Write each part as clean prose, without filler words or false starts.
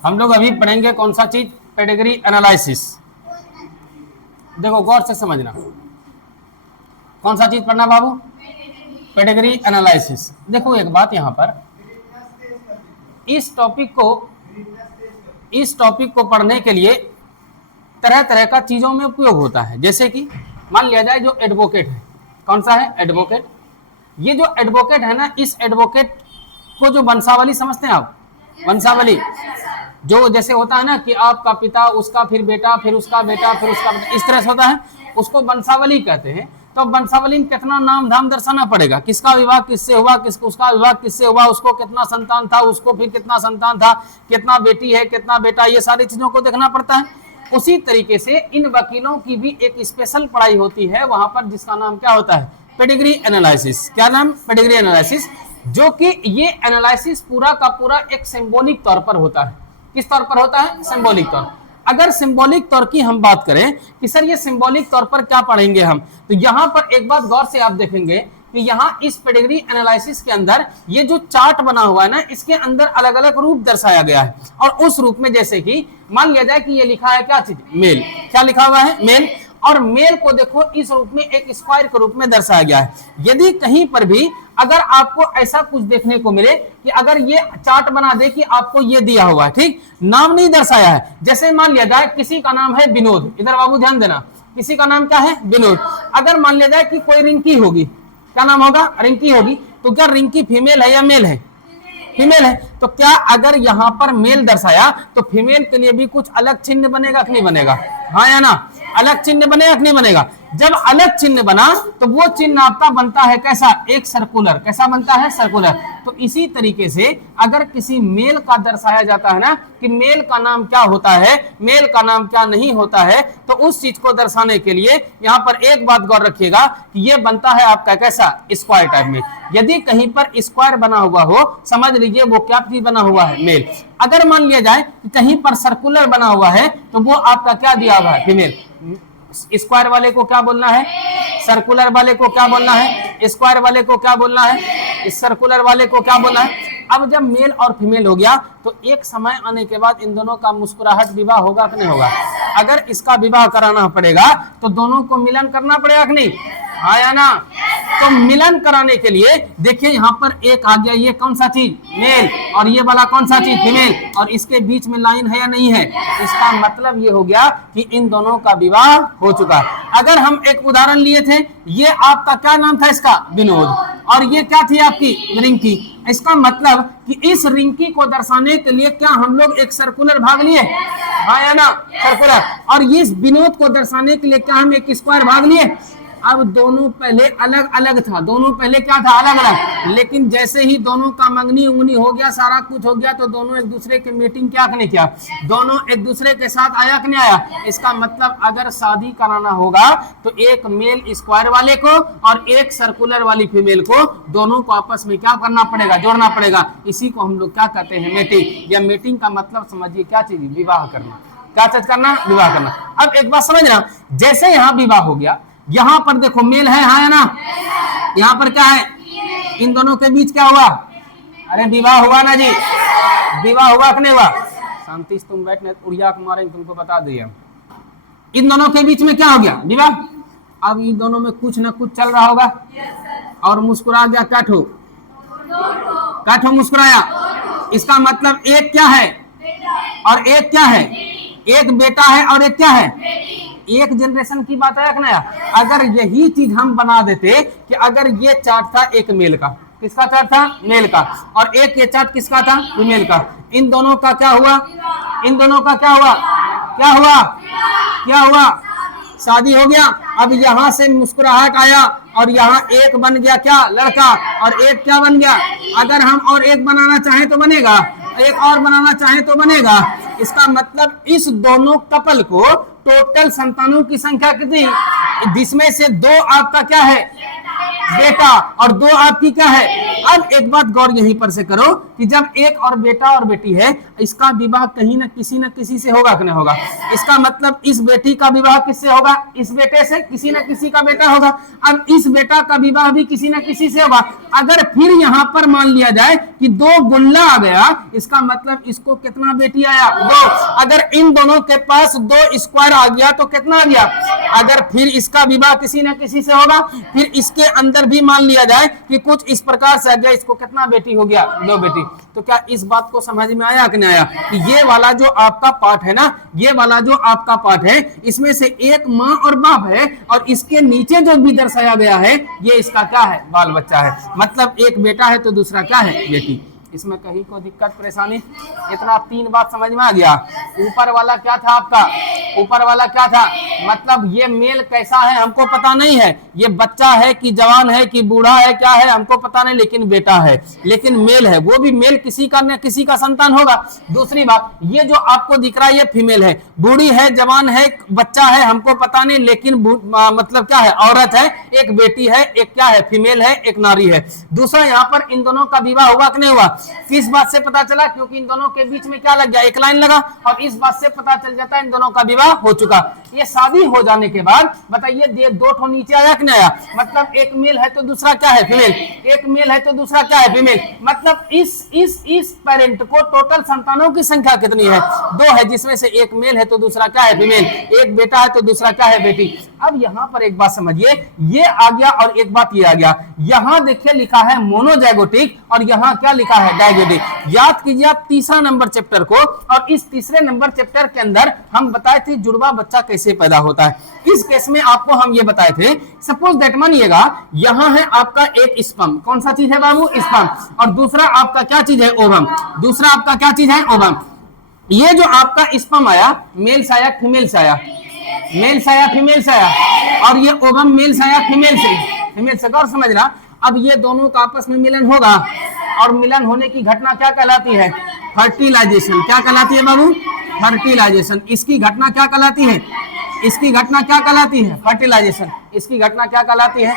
हम लोग अभी पढ़ेंगे कौन सा चीज, पेडिग्री एनालिसिस। देखो गौर से समझना, कौन सा चीज पढ़ना बाबू, पेडिग्री एनालिसिस। देखो एक बात यहाँ पर, इस टॉपिक को पढ़ने के लिए तरह तरह का चीजों में उपयोग होता है। जैसे कि मान लिया जाए जो एडवोकेट है, कौन सा है, एडवोकेट। ये जो एडवोकेट है ना, इस एडवोकेट को जो वंशावली समझते हैं आप, वंशावली जो जैसे होता है ना कि आपका पिता, उसका फिर बेटा, फिर उसका बेटा, फिर उसका बेटा, इस तरह से होता है, उसको वंशावली कहते हैं। तो वंशावली में कितना नाम धाम दर्शाना पड़ेगा, किसका विवाह किससे हुआ, उसका विवाह किससे हुआ, उसको कितना संतान था, उसको फिर कितना संतान था, कितना बेटी है, कितना बेटा, ये सारी चीजों को देखना पड़ता है। उसी तरीके से इन वकीलों की भी एक स्पेशल पढ़ाई होती है वहां पर, जिसका नाम क्या होता है, पेडिग्री एनालिसिस। क्या नाम, पेडिग्री एनालिसिस। जो कि ये एनालिसिस पूरा का पूरा एक सिंबॉलिक तौर पर होता है। किस तौर पर होता है, सिंबॉलिक तौर। अगर सिंबॉलिक तौर की हम बात करें कि सर ये सिंबॉलिक तौर पर क्या पढ़ेंगे हम, तो यहां पर एक बात गौर से आप देखेंगे कि यहाँ इस पेडिग्री एनालिसिस के अंदर ये जो चार्ट बना हुआ है ना, इसके अंदर अलग अलग रूप दर्शाया गया है। और उस रूप में जैसे कि मान लिया जाए कि ये लिखा है क्या चीज, मेल। क्या लिखा हुआ है, मेल। और मेल को देखो इस रूप में एक स्क्वायर के रूप में दर्शाया गया है। यदि कहीं पर भी अगर आपको ऐसा कुछ देखने को मिले कि अगर ये चार्ट बना दे कि आपको ये दिया हुआ है, ठीक, नाम नहीं दर्शाया है। जैसे मान लिया जाए किसी का नाम है विनोद, इधर बाबू ध्यान देना, किसी का नाम क्या है, विनोद। अगर मान लिया जाए कि कोई रिंकी होगी, क्या नाम होगा, रिंकी होगी, तो क्या रिंकी फीमेल है या मेल है, फीमेल है। तो क्या अगर यहाँ पर मेल दर्शाया तो फीमेल के लिए भी कुछ अलग चिन्ह बनेगा कि नहीं बनेगा, हाँ या ना, अलग चिन्ह बनेगा कि नहीं बनेगा। जब अलग चिन्ह बना तो वो चिन्ह आपका बनता है कैसा, एक सर्कुलर। कैसा बनता है, सर्कुलर। तो इसी तरीके से अगर किसी मेल का दर्शाया जाता है ना कि मेल का नाम क्या होता है, मेल का नाम क्या नहीं होता है, तो उस चीज को दर्शाने के लिए यहाँ पर एक बात गौर रखिएगा कि ये बनता है आपका कैसा, स्क्वायर टाइप में। यदि कहीं पर स्क्वायर बना हुआ हो, समझ लीजिए वो क्या चीज बना हुआ है, मेल। अगर मान लिया जाए कि कहीं पर सर्कुलर बना हुआ है तो वो आपका क्या दिया हुआ है, फीमेल। स्क्वायर वाले को क्या बोलना है, सर्कुलर वाले को क्या बोलना है, स्क्वायर वाले को क्या बोलना है, इस सर्कुलर वाले को क्या बोलना है। अब जब मेल और फीमेल हो गया तो एक समय आने के बाद इन दोनों का मुस्कुराहट विवाह होगा कि नहीं होगा। अगर इसका विवाह कराना पड़ेगा तो दोनों को मिलन करना पड़ेगा कि नहीं, हाँ या ना। तो मिलन कराने के लिए देखिए यहाँ पर एक आ गया, ये कौन सा चीज, मेल, और ये वाला कौन सा चीज, फीमेल, और इसके बीच में लाइन है या नहीं है। इसका मतलब ये हो गया कि इन दोनों का विवाह हो चुका है। अगर हम एक उदाहरण लिए थे, ये आपका क्या नाम था इसका, विनोद, और ये क्या थी आपकी, रिंकी। इसका मतलब कि इस रिंकी को दर्शाने के लिए क्या हम लोग एक सर्कुलर भाग लिए, हाँ या ना, सर्कुलर। और इस विनोद को दर्शाने के लिए क्या हम एक स्क्वायर भाग लिए। अब दोनों पहले अलग अलग था, दोनों पहले क्या था, अलग अलग। लेकिन जैसे ही दोनों का मंगनी उंगनी हो गया, सारा कुछ हो गया, तो दोनों एक दूसरे के मीटिंग क्या नहीं किया, दोनों एक दूसरे के साथ आया कि नहीं आया। इसका मतलब अगर शादी कराना होगा तो एक मेल स्क्वायर वाले को और एक सर्कुलर वाली फीमेल को, दोनों को आपस में क्या करना पड़ेगा, जोड़ना पड़ेगा। इसी को हम लोग क्या कहते हैं, मीटिंग। या मीटिंग का मतलब समझिए क्या चीज, विवाह करना। क्या चीज करना, विवाह करना। अब एक बात समझना, जैसे यहाँ विवाह हो गया, यहाँ पर देखो मेल है, हाँ या ना, यहाँ पर क्या है, इन दोनों के बीच क्या हुआ, अरे विवाह हुआ ना जी, विवाह हुआ कि नहीं हुआ। शांति से तुम बैठने, उड़िया को मारेंगे, तुमको बता दिया। इन दोनों के बीच में क्या हो गया, विवाह। अब इन दोनों में कुछ ना कुछ चल रहा होगा और मुस्कुरा गया, काठो काठो मुस्कुराया। इसका मतलब एक क्या है और एक क्या है, एक बेटा है और एक क्या है, एक जनरेशन की बात है नया। अगर यही चीज हम बना देते कि अगर ये चार्ट था एक मेल का, किसका चार्ट था, मेल का, और एक ये चार्ट किसका था, फीमेल का। इन दोनों का क्या हुआ, इन दोनों का क्या हुआ, क्या हुआ, क्या हुआ, शादी हो गया। अब यहाँ से मुस्कुराहट आया और यहाँ एक बन गया क्या, लड़का, और एक क्या बन गया। अगर हम और एक बनाना चाहें तो बनेगा, एक और बनाना चाहें तो बनेगा। इसका मतलब इस दोनों कपल को टोटल संतानों की संख्या कितनी, जिसमें से दो आपका क्या है, बेटा, और 2 आपकी क्या है। अब एक बात गौर यहीं पर से करो कि जब एक और बेटा और बेटी है, इसका विवाह कहीं ना किसी से होगा कि नहीं होगा। इसका मतलब इस बेटी का विवाह किससे होगा, इस बेटे से, किसी न किसी का बेटा होगा। अब इस बेटा का विवाह भी किसी न किसी से होगा। अगर फिर यहां पर मान लिया जाए कि 2 गुल्ला आ गया, इसका मतलब इसको कितना बेटी आया, 2। अगर इन दोनों के पास 2 स्क्वायर आ गया तो कितना आ गया। अगर फिर इसका विवाह किसी न किसी से होगा, फिर इसके अंदर भी मान लिया जाए कि कुछ इस प्रकार से आ गया, इसको कितना बेटी हो गया, 2 बेटी। तो क्या इस बात को समझ में आया कि नहीं आया कि ये वाला जो आपका पार्ट है ना, ये वाला जो आपका पार्ट है, इसमें से एक माँ और बाप है, और इसके नीचे जो भी दर्शाया गया है ये इसका क्या है, बाल बच्चा है। मतलब एक बेटा है तो दूसरा क्या है, बेटी। इसमें कहीं को दिक्कत परेशानी, इतना 3 बात समझ में आ गया। ऊपर वाला क्या था आपका, ऊपर वाला क्या था, मतलब ये मेल कैसा है हमको पता नहीं है, ये बच्चा है कि जवान है कि बूढ़ा है, क्या है हमको पता नहीं, लेकिन बेटा है, लेकिन मेल है, वो भी मेल किसी का न किसी का संतान होगा। दूसरी बात, ये जो आपको दिख रहा है ये फीमेल है, बूढ़ी है, जवान है, बच्चा है, हमको पता नहीं, लेकिन मतलब क्या है, औरत है, एक बेटी है, एक क्या है, फीमेल है, एक नारी है। दूसरा, यहाँ पर इन दोनों का विवाह हुआ कि नहीं हुआ। किस बात से पता चला, क्योंकि इन दोनों के बीच में क्या लग गया, एक लाइन लगा, और इस बात से पता चल जाता है इन दोनों का विवाह हो चुका। ये शादी हो जाने के बाद बताइए 2 ठो नीचे आया कि नहीं आया, मतलब एक मेल है तो दूसरा क्या है, फीमेल, एक मेल है तो दूसरा क्या है, फीमेल। मतलब इस पेरेंट को टोटल संतानों की संख्या कितनी है, 2 है, जिसमें से एक मेल है तो दूसरा क्या है, फीमेल, एक बेटा है तो दूसरा क्या है, बेटी। अब यहां पर एक बात समझिए, ये आ गया और एक बात ये आ गया, यहां देखिए लिखा है मोनोजाइगोटिक और यहां क्या लिखा है, डायगोटिक। याद कीजिए आप तीसरा नंबर चैप्टर को, और इस तीसरे नंबर चैप्टर के अंदर हम बताए थे जुड़वा बच्चा कैसे पैदा होता है। इस केस में आपको हम ये बताए थे, सपोज दैट मानिएगा यहां है आपका एक स्पर्म, कौन सा चीज है बाबू, स्पर्म, और दूसरा आपका क्या चीज है, ओवम, दूसरा आपका क्या चीज है, ओवम। ये जो आपका स्पर्म आया, मेल से आया, फीमेल से आया, मेल से आया, फीमेल से आया, और ये ओवम मेल से आया, फीमेल से, फीमेल से। गौर समझना, अब ये दोनों का आपस में मिलन होगा, और मिलन होने की घटना क्या कहलाती है, फर्टिलाइजेशन। क्या कहलाती है बाबू, फर्टिलाइजेशन। इसकी घटना क्या कहलाती है, इसकी घटना क्या कहलाती है, फर्टिलाइजेशन। इसकी घटना क्या कहलाती है,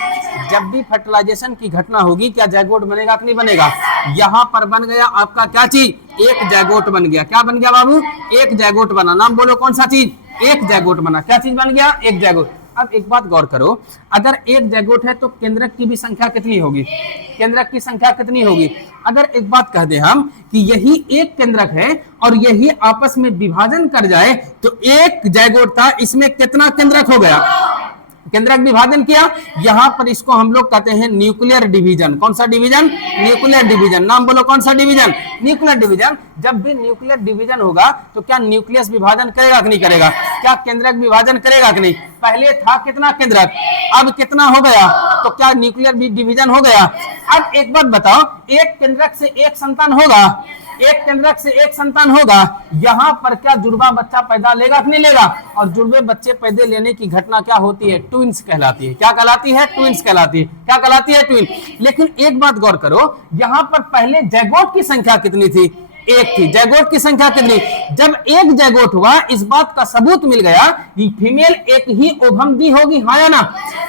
जब भी फर्टिलाइजेशन की घटना होगी क्या जायगोट बनेगा कि नहीं बनेगा। यहां पर बन गया आपका क्या चीज, एक जायगोट बन गया। क्या बन गया बाबू, एक जायगोट बना। नाम बोलो कौन सा चीज, एक जायगोट बना। क्या चीज बन गया, एक जायगोट। अब एक बात गौर करो, अगर एक जायगोट है तो केंद्रक की भी संख्या कितनी होगी, केंद्रक की संख्या कितनी होगी। अगर एक बात कह दे हम कि यही एक केंद्रक है और यही आपस में विभाजन कर जाए तो एक जायगोट था, इसमें कितना केंद्रक हो गया, केंद्रक विभाजन किया। यहां पर इसको हम लोग कहते हैं न्यूक्लियर डिवीजन। कौन सा डिवीजन, न्यूक्लियर डिवीजन। नाम बोलो कौन सा डिवीजन, न्यूक्लियर डिवीजन। जब भी न्यूक्लियर डिवीजन होगा तो क्या न्यूक्लियस विभाजन करेगा कि नहीं करेगा, क्या केंद्रक विभाजन करेगा कि नहीं। पहले था कितना केंद्रक, अब कितना हो गया, तो क्या न्यूक्लियर डिवीजन हो गया। अब एक बात बताओ, एक केंद्रक से एक संतान होगा, एक केंद्रक से एक संतान होगा, यहां पर क्या जुड़वा बच्चा पैदा लेगा कि नहीं लेगा। और जुड़वे बच्चे पैदा लेने की घटना क्या होती है, ट्विंस कहलाती है। क्या कहलाती है, ट्विंस कहलाती है। क्या कहलाती है, ट्विन। लेकिन एक बात गौर करो, यहां पर पहले जायगोट की संख्या कितनी थी, एक थी। जायगोट की संख्या कितनी, जब एक जायगोट हुआ इस बात का सबूत मिल गया कि फीमेल एक ही ओवम दी होगी, हाँ या ना।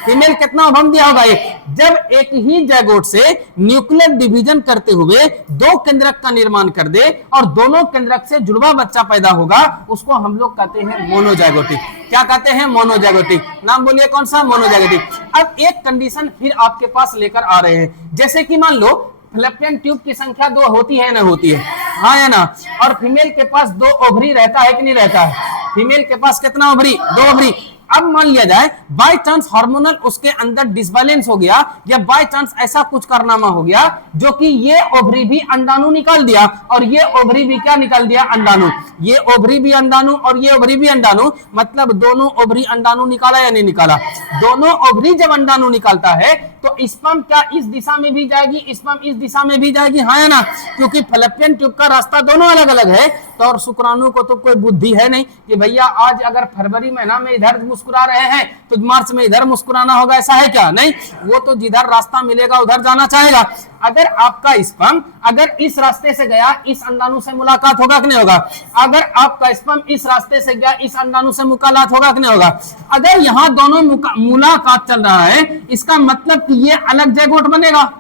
फीमेल कितना ओवम दिया होगा, एक। जब एक ही जायगोट से न्यूक्लियर डिवीजन करते हुए 2 केंद्रक का निर्माण कर दे और दोनों केंद्रक से जुड़वा बच्चा पैदा होगा, उसको हम लोग कहते हैं मोनोजाइगोटिक। क्या कहते हैं, मोनोजाइगोटिक। नाम बोलिए कौन सा, मोनोजाइगोटिक। अब एक कंडीशन फिर आपके पास लेकर आ रहे हैं, जैसे कि मान लो फैलोपियन ट्यूब की संख्या 2 होती है ना, होती है, हाँ या ना। और फीमेल के पास 2 ओवरी रहता है कि नहीं रहता है। फीमेल के पास कितना ओवरी, 2 ओवरी। अब मान लिया जाए बाय चांस हार्मोनल उसके अंदर डिसबैलेंस हो गया, या बाय चांस ऐसा कुछ कारनामा हो गया जो कि ये ओवरी भी अंडाणु निकाल दिया और ये ओवरी भी क्या निकाल दिया, अंडाणु। ये ओवरी भी अंडाणु और ये ओवरी भी अंडाणु, मतलब दोनों ओवरी अंडाणु निकाला या नहीं निकाला। दोनों ओवरी जब अंडाणु निकालता है तो स्पर्म क्या इस दिशा में भी जाएगी, स्पर्म इस दिशा में भी जाएगी, हाँ या ना। क्योंकि फैलोपियन ट्यूब का रास्ता दोनों अलग अलग है, तो और शुक्राणु को तो कोई बुद्धि है नहीं कि भैया आज अगर फरवरी महीना में इधर मुस्कुरा रहे हैं तो मार्च में इधर मुस्कुराना होगा, ऐसा है क्या? नहीं, वो तो जिधर रास्ता मिलेगा उधर जाना चाहेगा। अगर आपका स्पर्म अगर इस रास्ते से गया, इस अंडाणु से मुलाकात होगा कि नहीं होगा? अगर आपका स्पर्म इस रास्ते से गया, इस अंडाणु से मुलाकात होगा कि नहीं होगा? अगर यहाँ दोनों मुलाकात चल रहा है, इसका मतलब कि ये अलग जैगोट बनेगा,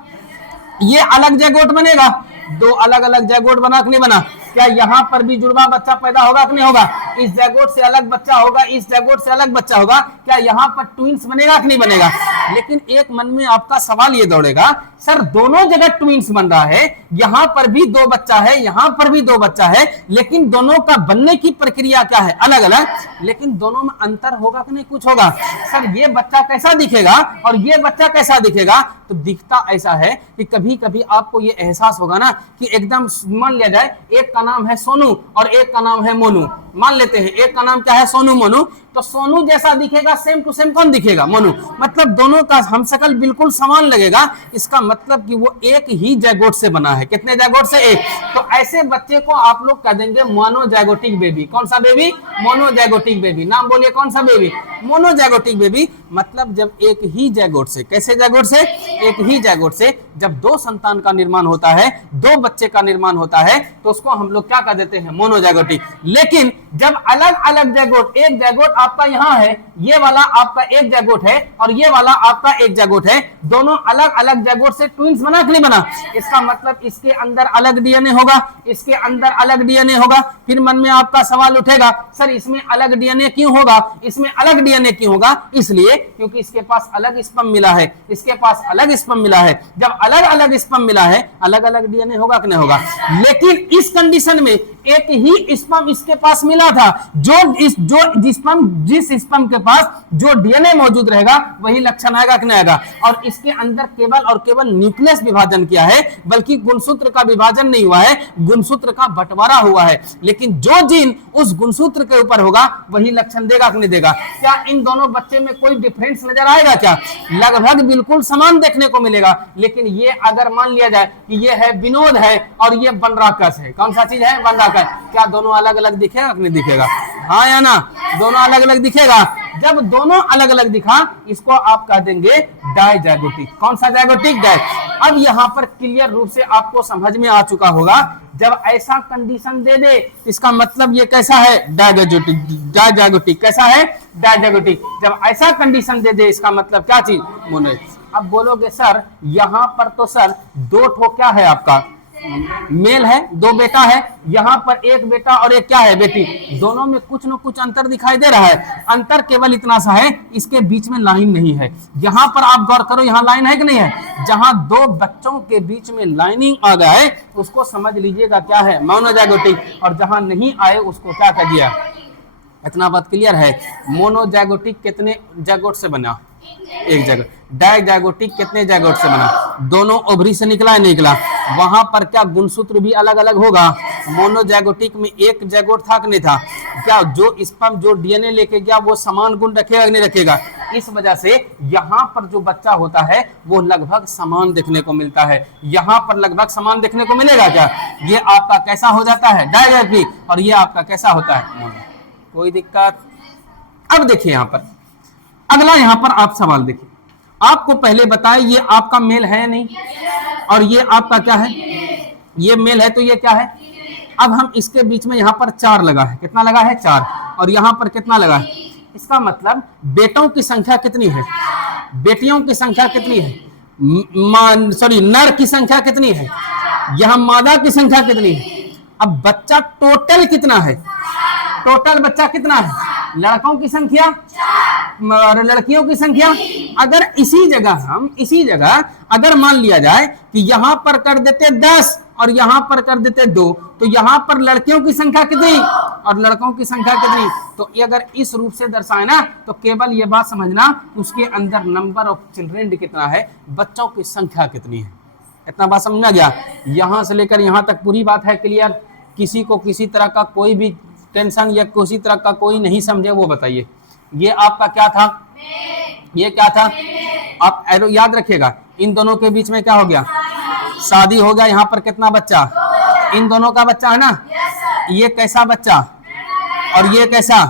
ये अलग जैगोट बनेगा। दो अलग अलग जैगोट बना कि नहीं बना? क्या यहाँ पर भी जुड़वा बच्चा पैदा होगा कि नहीं होगा? इस जैगोट से अलग बच्चा होगा, इस जैगोट से अलग बच्चा होगा। क्या यहाँ पर ट्विंस बनेगा कि नहीं बनेगा? लेकिन एक मन में आपका सवाल ये दौड़ेगा, सर दोनों जगह ट्विंस बन रहा है, यहाँ पर भी दो बच्चा है, यहाँ पर भी दो बच्चा है, लेकिन दोनों का बनने की प्रक्रिया क्या है? अलग अलग, लेकिन दोनों में अंतर होगा कि नहीं? कुछ होगा। सर ये बच्चा कैसा दिखेगा और ये बच्चा कैसा दिखेगा? तो दिखता ऐसा है कि कभी कभी आपको ये एहसास होगा ना कि एकदम मान लिया जाए एक का नाम है सोनू और एक का नाम है मोनू, मान लेते हैं एक का नाम क्या है? सोनू मोनू। तो सोनू जैसा दिखेगा सेम टू सेम कौन दिखेगा? मोनू। मतलब दोनों का हमशक्ल बिल्कुल समान लगेगा, इसका मतलब कि वो एक ही जैगोट से बना है। कितने जैगोट से? एक। तो ऐसे बच्चे को आप लोग कह देंगे मोनोजैगोटिक बेबी। कौन सा बेबी? मोनोजैगोटिक बेबी। नाम बोलिए कौन सा बेबी? मोनोजैगोटिक बेबी। मतलब जब एक ही जैगोट से, कैसे जैगोट से? एक ही जैगोट से जब दो संतान का निर्माण होता है, दो बच्चे का निर्माण होता है, तो उसको हम लोग क्या कह देते हैं? मोनोजैगोटिक। लेकिन जब अलग अलग जैगोट, एक जैगोट आपका यहाँ है, ये वाला आपका एक जैगोट है और ये वाला आपका एक जैगोट है, दोनों अलग अलग जैगोट से ट्विंस बना कि नहीं बना? इसका मतलब इसके अंदर अलग डीएनए होगा, इसके अंदर अलग डीएनए होगा। फिर मन में आपका सवाल उठेगा, सर इसमें अलग डीएनए क्यों होगा? इसमें अलग डीएनए क्यों होगा? इसलिए क्योंकि इसके पास अलग स्पर्म मिला है, इसके पास अलग स्पर्म मिला है। जब अलग अलग स्पर्म मिला है, अलग अलग डीएनए होगा कि नहीं होगा? लेकिन इस कंडीशन में एक ही स्पर्म इसके पास मिला था, जिस स्पर्म के पास जो डीएनए मौजूद रहेगा वही लक्षण आएगा कि नहीं आएगा? और इसके अंदर केवल और केवल न्यूक्लियस विभाजन किया है, बल्कि गुणसूत्र का विभाजन नहीं हुआ है, गुणसूत्र का बंटवारा हुआ है। लेकिन जो जीन उस गुणसूत्र के ऊपर होगा वही लक्षण देगा कि नहीं देगा? क्या इन दोनों बच्चे में कोई डिफरेंस नजर आएगा? क्या लगभग बिल्कुल समान देखने को मिलेगा। लेकिन ये अगर मान लिया जाए कि ये है विनोद है और ये बनराकस है, कौन सा चीज है? बनराकस। क्या दोनों अलग अलग दिखेगा कि नहीं दिखेगा? हाँ या ना? दोनों अलग अलग दिखेगा। जब दोनों अलग अलग दिखा, इसको आप कह देंगे डायजैगोटिक। कौन सा जैगोटिक? डाय। अब यहाँ पर क्लियर रूप से आपको समझ में आ चुका होगा, जब ऐसा कंडीशन दे दे इसका मतलब ये कैसा है? डायजैगोटिक। डायजैगोटिक कैसा है? डायजैगोटिक। जब ऐसा कंडीशन दे दे इसका मतलब क्या चीज? मोनो। अब बोलोगे सर यहाँ पर तो सर दो ठो क्या है आपका? मेल है, दो बेटा है, यहाँ पर एक बेटा और एक क्या है? बेटी। दोनों में कुछ न कुछ अंतर दिखाई दे रहा है। अंतर केवल इतना सा है, इसके बीच में लाइन नहीं है। यहाँ पर आप गौर करो, यहाँ लाइन है कि नहीं है? जहाँ दो बच्चों के बीच में लाइनिंग आ गया है उसको समझ लीजिएगा क्या है? मोनोजैगोटिक। और जहाँ नहीं आए उसको क्या कह दिया? इतना बात क्लियर है? मोनोजैगोटिक कितने जैगोट से बना? एक जैगोट। डायजैगोटिक कितने जैगोट से बना? दोनों ओवरी से निकला है, निकला। वहां पर क्या गुणसूत्र भी अलग अलग होगा? मोनोजैगोटिक में एक जैगोट था कि नहीं था? क्या जो स्पर्म जो डीएनए लेके गया वो समान गुण रखेगा कि नहीं रखेगा? इस वजह से यहाँ पर जो बच्चा होता है वो लगभग समान देखने को मिलता है। यहाँ पर लगभग समान देखने को मिलेगा। क्या ये आपका कैसा हो जाता है? डायजैगोटिक। और ये आपका कैसा होता है? कोई दिक्कत? अब देखिए यहाँ पर अगला, यहाँ पर आप सवाल देखिए। आपको पहले बताए ये आपका मेल है नहीं, और ये आपका क्या है? ये मेल है, तो ये क्या है? अब हम इसके बीच में यहाँ पर 4 लगा है। कितना लगा है? 4। और यहाँ पर कितना लगा है? इसका मतलब बेटों की संख्या कितनी है? बेटियों की संख्या कितनी है? नर की संख्या कितनी है? यहाँ मादा की संख्या कितनी है? अब बच्चा टोटल कितना है? टोटल बच्चा कितना है? लड़कों की संख्या और लड़कियों की संख्या। अगर इसी जगह अगर मान लिया जाए कि यहाँ पर कर देते 10 और यहाँ पर कर देते 2, तो यहाँ पर लड़कियों की संख्या कितनी और लड़कों की संख्या कितनी? तो ये अगर इस रूप से दर्शाए ना, तो केवल ये बात समझना उसके अंदर नंबर ऑफ चिल्ड्रेन कितना है, बच्चों की संख्या कितनी है। इतना बात समझना गया? यहाँ से लेकर यहाँ तक पूरी बात है क्लियर? किसी को किसी तरह का कोई भी टेंशन या किसी तरह का कोई नहीं समझे वो बताइए। ये आपका क्या था? ये क्या था? आप एरो याद रखिएगा। इन दोनों के बीच में क्या हो गया? शादी हो गया। यहाँ पर कितना बच्चा? इन दोनों का बच्चा है ना? ये कैसा बच्चा और ये कैसा,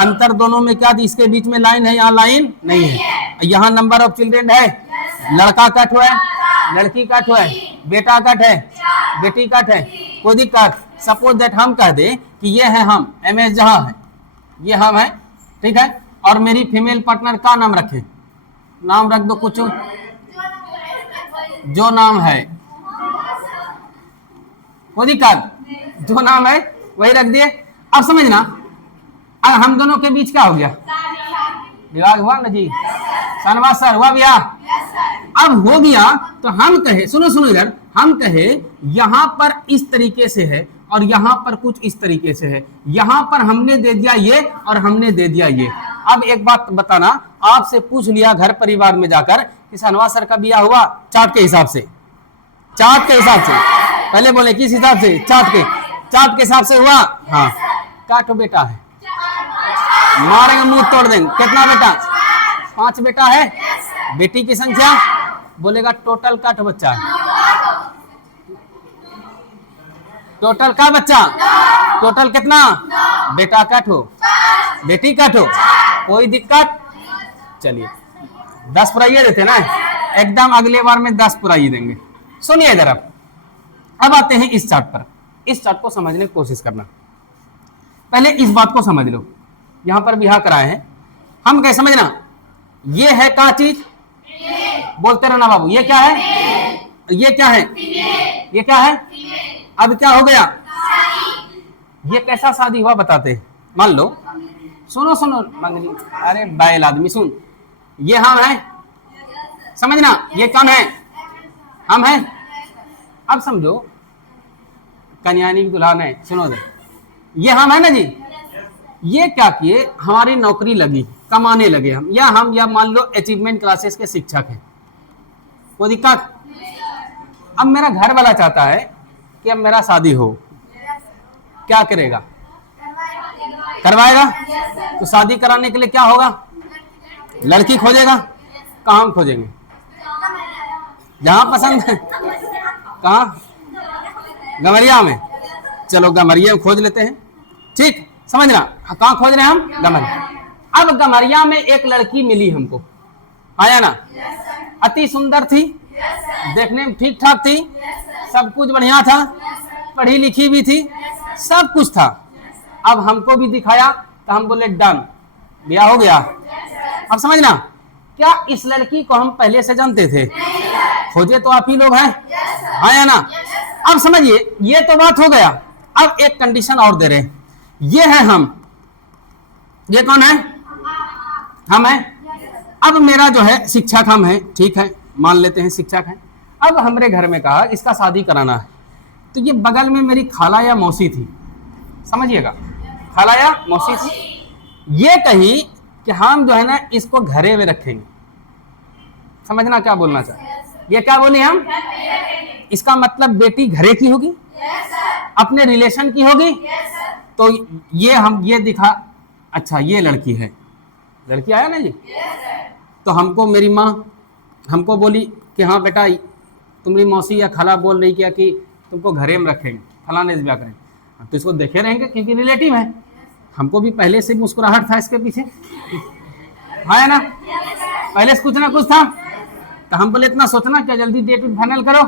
अंतर दोनों में क्या, इसके बीच में लाइन है, यहाँ लाइन नहीं है। यहाँ नंबर ऑफ चिल्ड्रेन है, लड़का कट हुआ है, लड़की कट हुआ है, बेटा कट है, बेटी कट है, कोई दिक्कत। सपोज दैट हम कह दे कि ये है हम, एम एस जहाँ है, ये हम है, ठीक है, और मेरी फीमेल पार्टनर का नाम रखे, नाम रख दो कुछ जो नाम है, कोई दिक्कत, जो नाम है वही रख दिए। अब समझना, अब हम दोनों के बीच क्या हो गया, विवाह हुआ ना जी, सनवास सर हुआ भैया। अब हो गया तो हम कहे, सुनो सुनो इधर, हम कहे यहां पर इस तरीके से है और यहां पर कुछ इस तरीके से है, यहां पर हमने दे दिया ये और हमने दे दिया ये। अब एक बात बताना, आपसे पूछ लिया घर परिवार में जाकर कि सनवास सर का बिया हुआ, चार्ट के हिसाब से, चार्ट के हिसाब से, पहले बोले किस हिसाब से, चार्ट के हिसाब से हुआ, हाँ, काटो बेटा है, मारेंगे मुंह तोड़ देंगे। कितना बेटा, 5 बेटा है, बेटी की संख्या बोलेगा टोटल काट बच्चा है, टोटल का बच्चा, टोटल कितना, बेटा काटो, बेटी काटो, कोई दिक्कत। चलिए 10 पुराइए देते ना, एकदम अगले बार में 10 पुराइए देंगे। सुनिए इधर, अब आते हैं इस चार्ट पर। इस चार्ट को समझने की कोशिश करना, पहले इस बात को समझ लो, यहां पर बिहार कराए हैं हम, क्या समझना, ये है क्या चीज, बोलते रहना बाबू, ये क्या है, ये क्या है, ये क्या है। अब क्या हो गया, ये कैसा शादी हुआ बताते हैं। मान लो, सुनो सुनो मंगनी, अरे बैल आदमी सुन, ये हम है, समझना, ये कौन है, हम है। अब समझो कन्यानी की दुल्हन है, सुनो दे, ये हम है ना जी, ये क्या किए, हमारी नौकरी लगी, कमाने लगे हम, या मान लो अचीवमेंट क्लासेस के शिक्षक हैं, कोई दिक्कत। अब मेरा घर वाला चाहता है कि अब मेरा शादी हो, क्या करेगा, करवाएगा। तो शादी कराने के लिए क्या होगा, लड़की खोजेगा, कहाँ खोजेंगे, जहां पसंद है, कहाँ, गमरिया में, चलो गमरिया में खोज लेते हैं, ठीक, समझना, कहाँ खोज रहे हैं हम, गमरिया। अब गमरिया में एक लड़की मिली हमको, आया ना, अति सुंदर थी, देखने में ठीक ठाक थी, सब कुछ बढ़िया था, पढ़ी लिखी भी थी, सब कुछ था। अब हमको भी दिखाया तो हम बोले डन, ब्याह हो गया। अब समझना, क्या इस लड़की को हम पहले से जानते थे, खोजे तो आप ही लोग हैं, आया ना। अब समझिए, ये तो बात हो गया। अब एक कंडीशन और दे रहे हैं, ये है हम, ये कौन है, हम है। अब मेरा जो है शिक्षक हम है, ठीक है, मान लेते हैं शिक्षक है। अब हमरे घर में कहा इसका शादी कराना है, तो ये बगल में मेरी खाला या मौसी थी, समझिएगा, खाला या मौसी थी, ये कही कि हम जो है ना इसको घरे में रखेंगे। समझना क्या बोलना चाहे, ये क्या बोली हम, इसका मतलब बेटी घरे की होगी, अपने रिलेशन की होगी। तो ये हम ये दिखा, अच्छा ये लड़की है, लड़की आया ना जी। तो हमको मेरी माँ हमको बोली कि हाँ बेटा, तुम्हारी मौसी या खाला बोल रही क्या कि तुमको घरे में रखेंगे, फलाने से ब्याह करेंगे, तो इसको देखे रहेंगे क्योंकि रिलेटिव है। हमको भी पहले से मुस्कुराहट था इसके पीछे, है ना, पहले से कुछ ना कुछ था। तो हम बोले इतना सोचना क्या, जल्दी डेट फाइनल करो,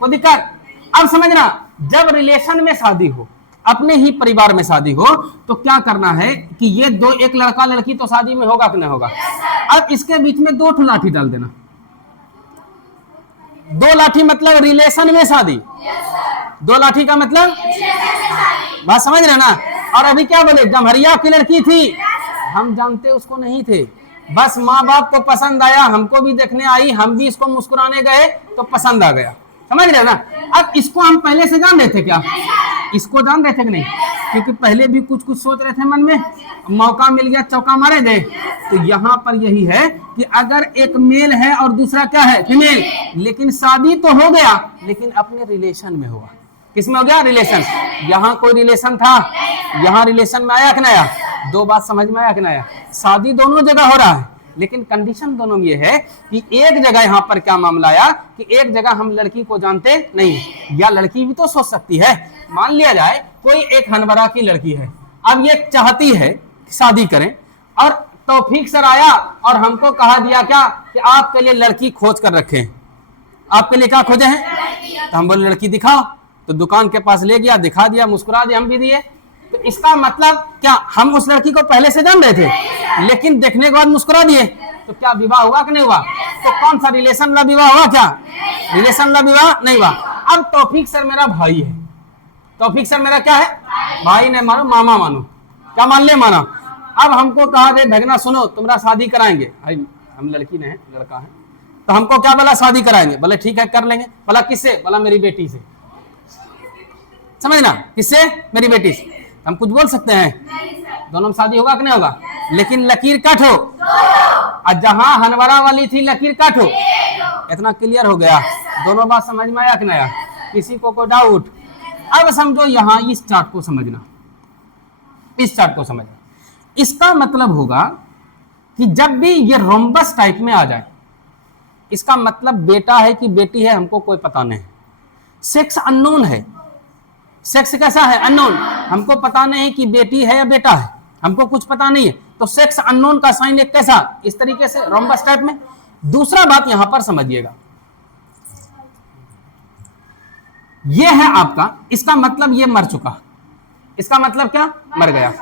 कोई दिक्कत। अब समझना, जब रिलेशन में शादी हो, अपने ही परिवार में शादी हो, तो क्या करना है कि ये दो, एक लड़का लड़की तो शादी में होगा कि नहीं होगा। अब इसके बीच में 2 लाठी डाल देना, 2 लाठी मतलब रिलेशन में शादी, 2 लाठी का मतलब बात समझ रहे ना। और अभी क्या बोले, गम्हरिया की लड़की थी, हम जानते उसको नहीं थे, बस माँ बाप को पसंद आया, हमको भी देखने आई, हम भी इसको मुस्कुराने गए तो पसंद आ गया, समझ रहे ना। अब इसको हम पहले से जान रहे थे क्या, इसको जान रहे थे कि नहीं, क्योंकि पहले भी कुछ कुछ सोच रहे थे मन में, मौका मिल गया चौका मारे दे। तो यहाँ पर यही है कि अगर एक मेल है और दूसरा क्या है, फीमेल, लेकिन शादी तो हो गया, लेकिन अपने रिलेशन में हुआ। किसमें हो गया, रिलेशन। यहाँ कोई रिलेशन था, यहाँ रिलेशन में आया कि नहीं आया, 2 बात समझ में आया कि नहीं आया। शादी दोनों जगह हो रहा है, लेकिन कंडीशन दोनों में ये है कि एक जगह यहाँ पर क्या मामला आया कि एक जगह हम लड़की को जानते नहीं, या लड़की भी तो सोच सकती है। मान लिया जाए कोई एक हनबरा की लड़की है, अब ये चाहती है शादी करें, और तौफीक सर आया और हमको कहा दिया क्या कि आपके लिए लड़की खोज कर रखे हैं। आपके लिए क्या खोजे हैं? तो हम बोले लड़की दिखाओ, तो दुकान के पास ले गया, दिखा दिया, मुस्कुरा दिया, हम भी दिए। तो इसका मतलब क्या हम उस लड़की को पहले से जान रहे थे, लेकिन देखने के बाद मुस्कुरा दिए, तो क्या विवाह हुआ कि नहीं हुआ? तो कौन सा रिलेशन ला विवाह हुआ? क्या रिलेशन ला विवाह नहीं हुआ। अब तौफीक सर मेरा भाई है, तौफीक सर मेरा क्या है? भाई नहीं मानो, मामा मानो, क्या मान ले? माना। अब हमको कहा दे भगना सुनो तुम्हारा शादी कराएंगे, भाई हम लड़की नहीं है लड़का है, तो हमको क्या बोला? शादी कराएंगे। बोले ठीक है कर लेंगे। बोला किससे? बोला मेरी बेटी से। समझना, किससे? मेरी बेटी से। हम कुछ बोल सकते हैं? दोनों में शादी होगा कि नहीं होगा? लेकिन लकीर काटो, और जहां हनवरा वाली थी लकीर काटो। इतना क्लियर हो गया? दोनों बात समझ में आया कि नहीं आया? किसी को कोई डाउट? अब समझो यहां इस चार्ट को समझना, इस चार्ट को समझना। इसका मतलब होगा कि जब भी ये रोम्बस टाइप में आ जाए, इसका मतलब बेटा है कि बेटी है हमको कोई पता नहीं। सेक्स अननोन है, सेक्स कैसा है? अननोन। हमको पता नहीं कि बेटी है या बेटा है, हमको कुछ पता नहीं है, तो सेक्स अननोन का साइन एक कैसा? इस तरीके से रोम्बस टाइप में। दूसरा बात यहां पर समझिएगा, ये है आपका, इसका मतलब ये मर चुका, इसका मतलब क्या? मर गया।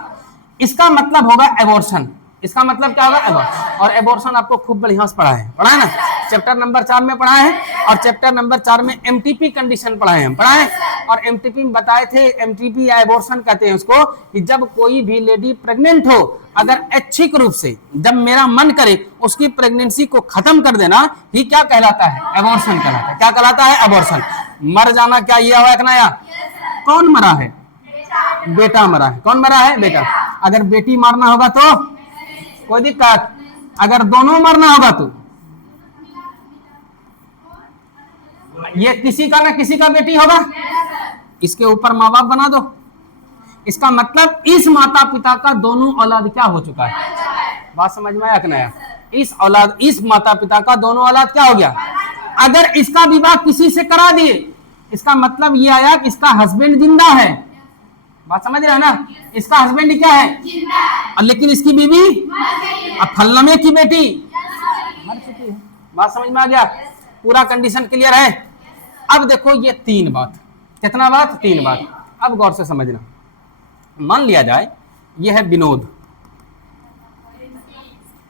इसका मतलब होगा एबॉर्शन, इसका मतलब क्या होगा? एबॉर्शन। और एबॉर्शन आपको खूब बढ़िया से पढ़ा है ना, चैप्टर नंबर 4 में पढ़ा है, और चैप्टर नंबर 4 में एमटीपी कंडीशन पढ़ाए हम, पढ़ाए। और एमटीपी में बताए थे, एमटीपी या एबॉर्शन कहते हैं उसको, कि जब कोई भी लेडी प्रेग्नेंट हो, अगर ऐच्छिक रूप से जब मेरा मन करे उसकी प्रेगनेंसी को खत्म कर देना ही क्या कहलाता है? एबॉर्शन कहलाता है। क्या कहलाता है? एबॉर्शन। मर जाना क्या ये हुआ? नया कौन मरा है? बेटा मरा है। कौन मरा है? बेटा। अगर बेटी मारना होगा तो कोई दिक्कत, अगर दोनों मरना होगा तो ये किसी का ना किसी का बेटी होगा, इसके ऊपर माँ बाप बना दो। इसका मतलब इस माता पिता का दोनों औलाद क्या हो चुका है? बात समझ में आया कि नहीं? इस औलाद, इस माता पिता का दोनों औलाद क्या हो गया? अगर इसका विवाह किसी से करा दिए, इसका मतलब ये आया कि इसका हस्बैंड जिंदा है। बात समझ रहे हो ना? इसका हस्बैंड क्या है? जिंदा। लेकिन इसकी बीवी, अब फलनमे की बेटी मर चुकी है। बात समझ में आ गया? पूरा कंडीशन क्लियर है? अब देखो ये 3 बात, कितना बात? 3 बात। अब गौर से समझना। मान लिया जाए ये है विनोद।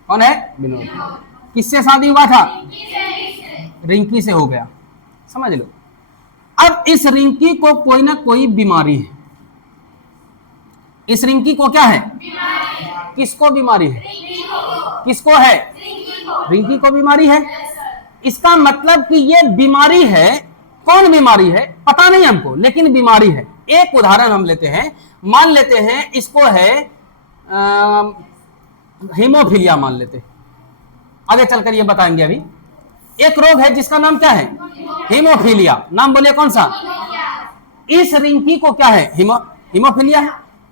कौन है? विनोद। किससे शादी हुआ था? रिंकी से हो गया। समझ लो। अब इस रिंकी को कोई ना कोई बीमारी है। इस रिंकी को क्या है? किसको बीमारी है? किसको है? रिंकी को बीमारी है। इसका मतलब कि ये बीमारी है। कौन बीमारी है? पता नहीं हमको, लेकिन बीमारी है। एक उदाहरण हम लेते हैं, मान लेते हैं इसको है हीमोफीलिया मान लेते। आगे चलकर ये बताएंगे। अभी एक रोग है जिसका नाम क्या है? हीमोफीलिया। नाम बोलिए कौन सा? इस रिंकी को क्या है? हीमोफीलिया है।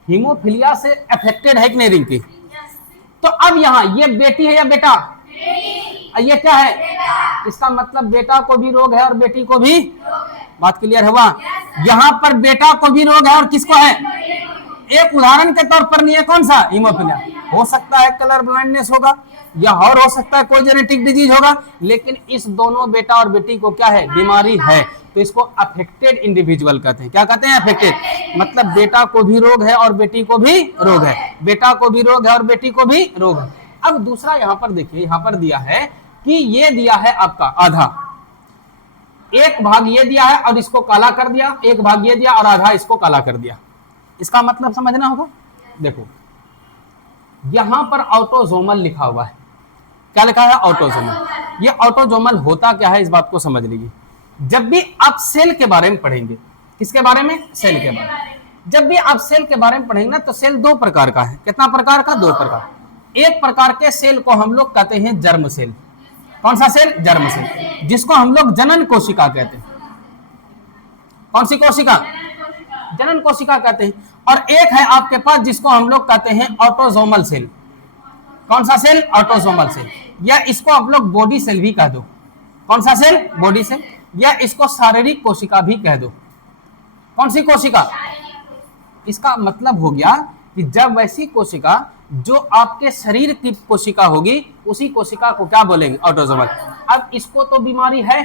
हीमोफीलिया से अफेक्टेड है कि नहीं रिंकी? तो अब यहाँ ये बेटी है या बेटा? ये क्या है? इसका मतलब बेटा को भी रोग है और बेटी को भी। बात क्लियर हुआ? यहाँ पर बेटा को भी रोग है और किसको है? एक उदाहरण के तौर पर नहीं है। कौन सा? हीमोफीलिया। हो सकता है कलर ब्लाइंडनेस होगा, या और हो सकता है कोई जेनेटिक डिजीज होगा, लेकिन इस दोनों बेटा और बेटी को क्या है? बीमारी है। तो इसको अफेक्टेड इंडिविजुअल कहते हैं। क्या कहते हैं? अफेक्टेड। मतलब बेटा को भी रोग है और बेटी को भी रोग है, बेटा को भी रोग है और बेटी को भी रोग है। अब दूसरा यहाँ पर देखिए, यहाँ पर दिया है कि ये दिया है आपका आधा, एक भाग ये दिया है और इसको काला कर दिया, एक भाग ये दिया और आधा इसको काला कर दिया। इसका मतलब समझना होगा। देखो यहां पर ऑटोजोमल लिखा हुआ है। क्या लिखा है? ऑटोजोमल। ये ऑटोजोमल होता क्या है इस बात को समझ लीजिए। जब भी आप सेल के बारे में पढ़ेंगे, किसके बारे में? सेल के बारे में। जब भी आप सेल के बारे में पढ़ेंगे ना, तो सेल 2 प्रकार का है। कितना प्रकार का? 2 प्रकार। एक प्रकार के सेल को हम लोग कहते हैं जर्म सेल। कौन सा सेल? जर्म सेल, जिसको हम लोग जनन कोशिका कहते हैं। कौन सी कोशिका? जनन कोशिका कहते हैं। और एक है आपके पास जिसको हम लोग कहते हैं ऑटोजोमल सेल। कौन सा सेल? Autosomal cell. या इसको आप लोग बॉडी सेल भी कह दो। कौन सा सेल? Body cell. या इसको शारीरिक कोशिका भी कह दो। कौन सी कोशिका? इसका मतलब हो गया कि जब वैसी कोशिका जो आपके शरीर की कोशिका होगी उसी कोशिका को क्या बोलेंगे? ऑटोजोमल। अब इसको तो बीमारी है,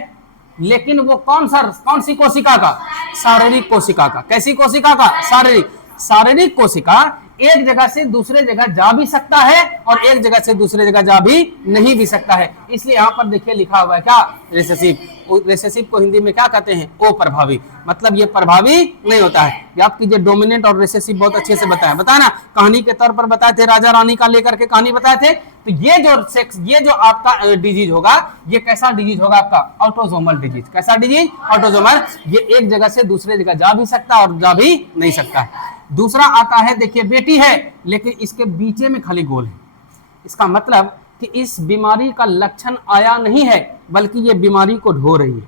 लेकिन वो कौन सी कोशिका का? शारीरिक कोशिका का। कैसी कोशिका का? शारीरिक। शारीरिक कोशिका एक जगह से दूसरे जगह जा भी सकता है और एक जगह से दूसरे जगह जा भी नहीं भी सकता है। इसलिए यहां पर देखिए लिखा हुआ है क्या? रिसेसिव। रिसेसिव को हिंदी में क्या कहते हैं? ओ प्रभावी। मतलब ये प्रभावी नहीं होता है। याद कीजिए, डोमिनेंट और रिसेसिव बहुत अच्छे से बताया ना, कहानी के तौर पर बताए थे, राजा रानी का लेकर के कहानी बताए थे। तो ये जो आपका डिजीज होगा, ये कैसा डिजीज होगा? आपका ऑटोजोमल डिजीज। कैसा डिजीज? ऑटोजोमल। ये एक जगह से दूसरे जगह जा भी सकता है और जा भी नहीं सकता है। दूसरा आता है, देखिए बेटी है लेकिन इसके बीचे में खाली गोल है। इसका मतलब कि इस बीमारी का लक्षण आया नहीं है, बल्कि ये बीमारी को ढो रही है।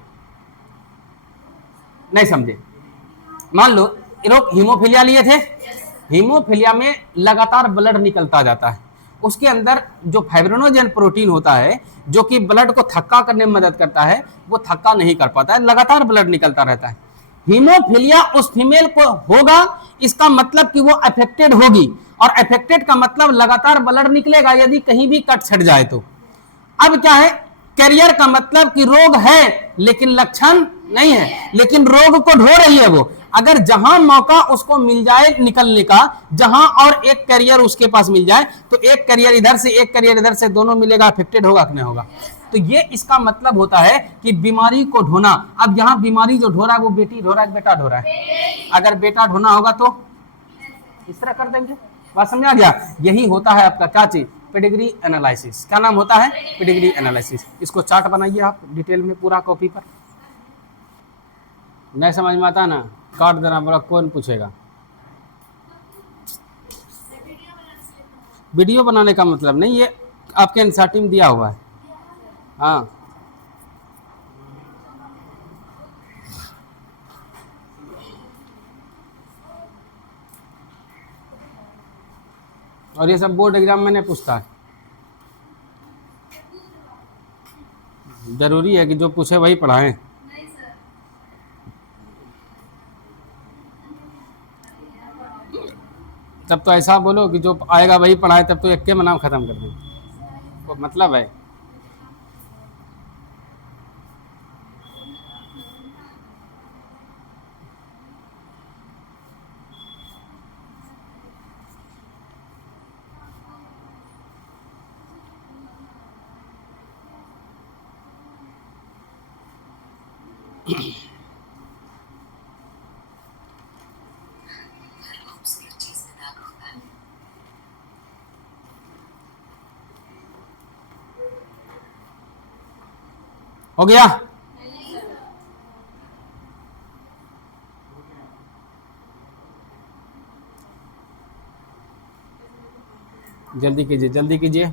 नहीं समझे? मान लो लोग हीमोफीलिया लिए थे। हीमोफीलिया में लगातार ब्लड निकलता जाता है। उसके अंदर जो फाइब्रिनोजेन प्रोटीन होता है जो कि ब्लड को थक्का करने में मदद करता है, वो थक्का नहीं कर पाता है, लगातार ब्लड निकलता रहता है। हीमोफीलिया उस फीमेल को होगा, इसका मतलब कि वो अफेक्टेड होगी, और अफेक्टेड का मतलब लगातार ब्लड निकलेगा यदि कहीं भी कट छट जाए तो। अब क्या है? कैरियर का मतलब कि रोग है लेकिन लक्षण नहीं है, लेकिन रोग को ढो रही है वो। अगर जहां मौका उसको मिल जाए निकलने का, जहां और एक कैरियर उसके पास मिल जाए, तो एक कैरियर इधर से एक कैरियर इधर से, दोनों मिलेगा, अफेक्टेड होगा कि नहीं होगा? तो ये इसका मतलब होता है कि बीमारी को ढोना। अब यहाँ बीमारी जो ढो रहा है वो बेटी ढो रहा है, बेटा ढो रहा है। अगर बेटा ढोना होगा तो इस तरह कर देंगे। बात समझ आ गया? यही होता है आपका क्या चीज? Pedigree analysis. क्या नाम होता है? Pedigree analysis. इसको चार्ट बनाइए आप डिटेल में पूरा कॉपी पर। नहीं समझ में आता ना, काट देना बोला, कौन पूछेगा? वीडियो बनाने का मतलब नहीं, ये आपके एनसीईआरटी में दिया हुआ है। हाँ, और ये सब बोर्ड एग्जाम में नहीं पूछता है। जरूरी है कि जो पूछे वही पढ़ाएं। तब तो ऐसा बोलो कि जो आएगा वही पढ़ाए, तब तो एक के में नाम खत्म कर दें। तो मतलब है हो गया? जल्दी कीजिए, जल्दी कीजिए।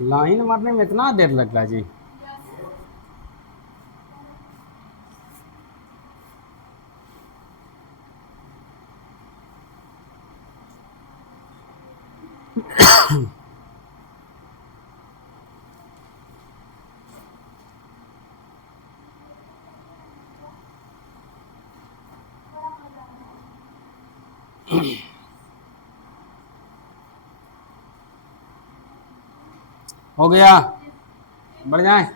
लाइन मारने में इतना देर लग रहा है जी? हो गया? बढ़ जाए?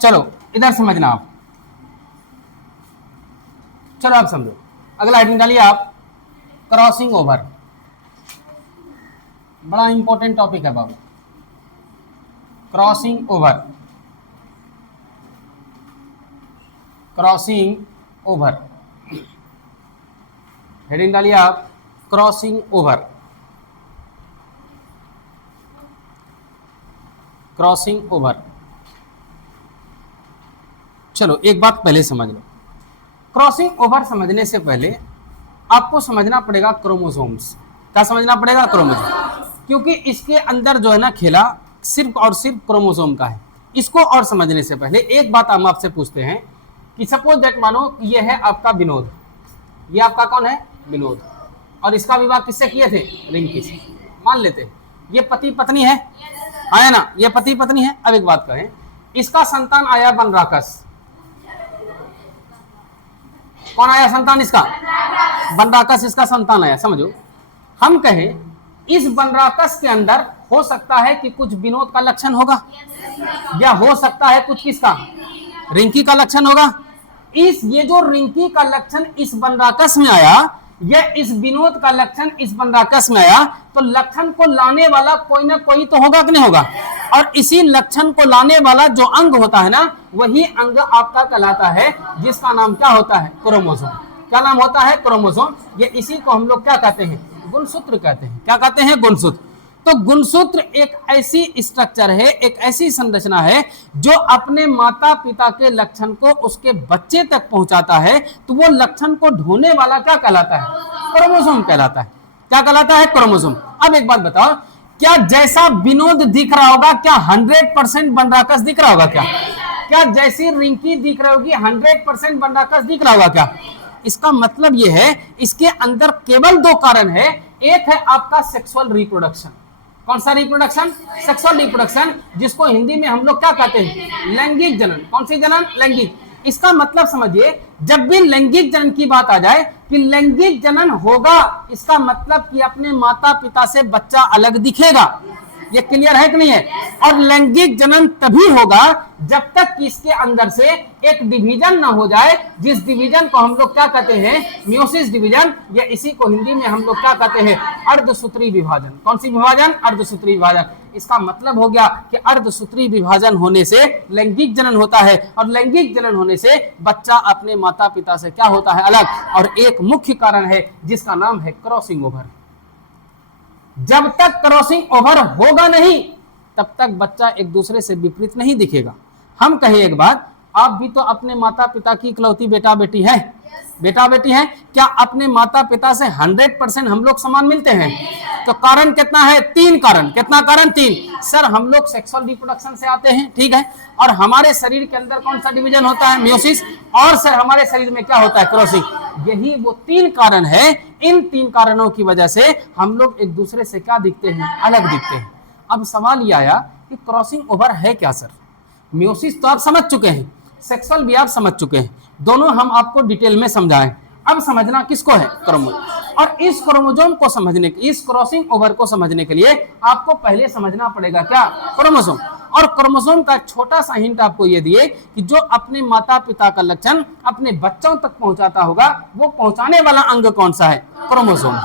चलो इधर समझना आप। चलो आप समझो, अगला हेडिंग डालिए आप, क्रॉसिंग ओवर। बड़ा इंपॉर्टेंट टॉपिक है बाबू। Crossing over, crossing over, heading डालिए आप, क्रॉसिंग ओवर, क्रॉसिंग ओवर। चलो एक बात पहले समझ लो, क्रॉसिंग ओवर समझने से पहले आपको समझना पड़ेगा क्रोमोसोम्स। क्या समझना पड़ेगा? क्रोमोसोम, क्योंकि इसके अंदर जो है ना खेला सिर्फ और सिर्फ क्रोमोसोम का है। इसको और समझने से पहले एक बात हम आपसे पूछते हैं कि सपोज दैट मानो ये है आपका विनोद, ये आपका कौन है? विनोद, और इसका विवाह किससे किए थे? रिंकी से। मान लेते हैं ये पति पत्नी है, आया ना, ये पति पत्नी है। अब एक बात कहें, इसका संतान आया बनराकस, कौन आया संतान इसका? बनराकस इसका संतान आया। समझो, हम कहें इस बनराकस के अंदर हो सकता है कि कुछ विनोद का लक्षण होगा, या हो सकता है कुछ किसका? रिंकी का लक्षण होगा। ये जो रिंकी का लक्षण इस बनराकस में आया, या इस विनोद का लक्षण इस बनराकस में आया, तो लक्षण को लाने वाला कोई ना कोई तो होगा कि नहीं होगा? और इसी लक्षण को लाने वाला जो अंग होता है ना, वही अंग आपका कहलाता है, जिसका नाम क्या होता है? क्रोमोसोम। क्या नाम होता है? क्रोमोसोम। ये इसी को हम लोग क्या कहते हैं? गुणसूत्र कहते हैं। क्या कहते हैं? गुणसूत्र। तो गुणसूत्र एक ऐसी स्ट्रक्चर है, एक ऐसी संरचना है जो अपने माता पिता के लक्षण को उसके बच्चे तक पहुंचाता है। तो वो लक्षण को ढोने वाला क्या कहलाता है? क्रोमोसोम कहलाता है। क्या कहलाता है? क्रोमोसोम। अब एक बात बताओ, क्या जैसा विनोद दिख रहा होगा, क्या 100% बनराकस दिख रहा होगा? क्या जैसी रिंकी दिख रही होगी 100% बनराकस दिख रहा होगा? क्या इसका मतलब यह है, इसके अंदर केवल दो कारण है। एक है आपका सेक्सुअल रिप्रोडक्शन। कौन सा रिप्रोडक्शन? सेक्सुअल रिप्रोडक्शन, जिसको हिंदी में हम लोग क्या कहते हैं? लैंगिक जनन। कौन सी जनन? लैंगिक। इसका मतलब समझिए, जब भी लैंगिक जनन की बात आ जाए कि लैंगिक जनन होगा, इसका मतलब कि अपने माता पिता से बच्चा अलग दिखेगा। ये क्लियर है कि नहीं है? और लैंगिक जनन तभी होगा जब तक कि इसके अंदर से एक डिवीजन ना हो जाए, जिस डिवीजन को हम लोग क्या कहते हैं? मियोसिस डिवीजन, या इसी को हिंदी में हम लोग क्या कहते हैं? अर्धसूत्री विभाजन। कौन सी विभाजन? अर्धसूत्री विभाजन। इसका मतलब हो गया कि अर्धसूत्री विभाजन होने से लैंगिक जनन होता है, और लैंगिक जनन होने से बच्चा अपने माता पिता से क्या होता है? अलग। और एक मुख्य कारण है जिसका नाम है क्रॉसिंग ओवर। जब तक क्रॉसिंग ओवर होगा नहीं, तब तक बच्चा एक दूसरे से विपरीत नहीं दिखेगा। हम कहें एक बात, आप भी तो अपने माता पिता की इकलौती बेटा बेटी है, बेटा बेटी है। क्या अपने माता पिता से 100% हम लोग समान मिलते हैं? तो कारण कितना है? 3 कारण। कितना कारण? 3। सर, हम लोग सेक्सुअल रिप्रोडक्शन से आते हैं, ठीक है, और हमारे शरीर के अंदर कौन सा डिवीजन होता है? मियोसिस। और सर, हमारे शरीर में क्या होता है? क्रॉसिंग। यही वो 3 कारण है। इन 3 कारणों की वजह से हम लोग एक दूसरे से क्या दिखते हैं? अलग दिखते हैं। अब सवाल ये आया कि क्रॉसिंग ओवर है क्या सर? मियोसिस तो आप समझ चुके हैं, सेक्सुअल भी आप समझ चुके हैं, दोनों हम आपको डिटेल में समझाएं। अब समझना किसको है? क्रोमोसोम। और इस क्रोमोसोम को समझने, इस क्रॉसिंग ओवर को समझने के लिए आपको पहले समझना पड़ेगा क्या? क्रोमोसोम। और क्रोमोसोम का छोटा सा हिंट आपको ये दिए कि जो अपने माता पिता का लक्षण अपने बच्चों तक पहुंचाता होगा, वो पहुंचाने वाला अंग कौन सा है? क्रोमोसोम।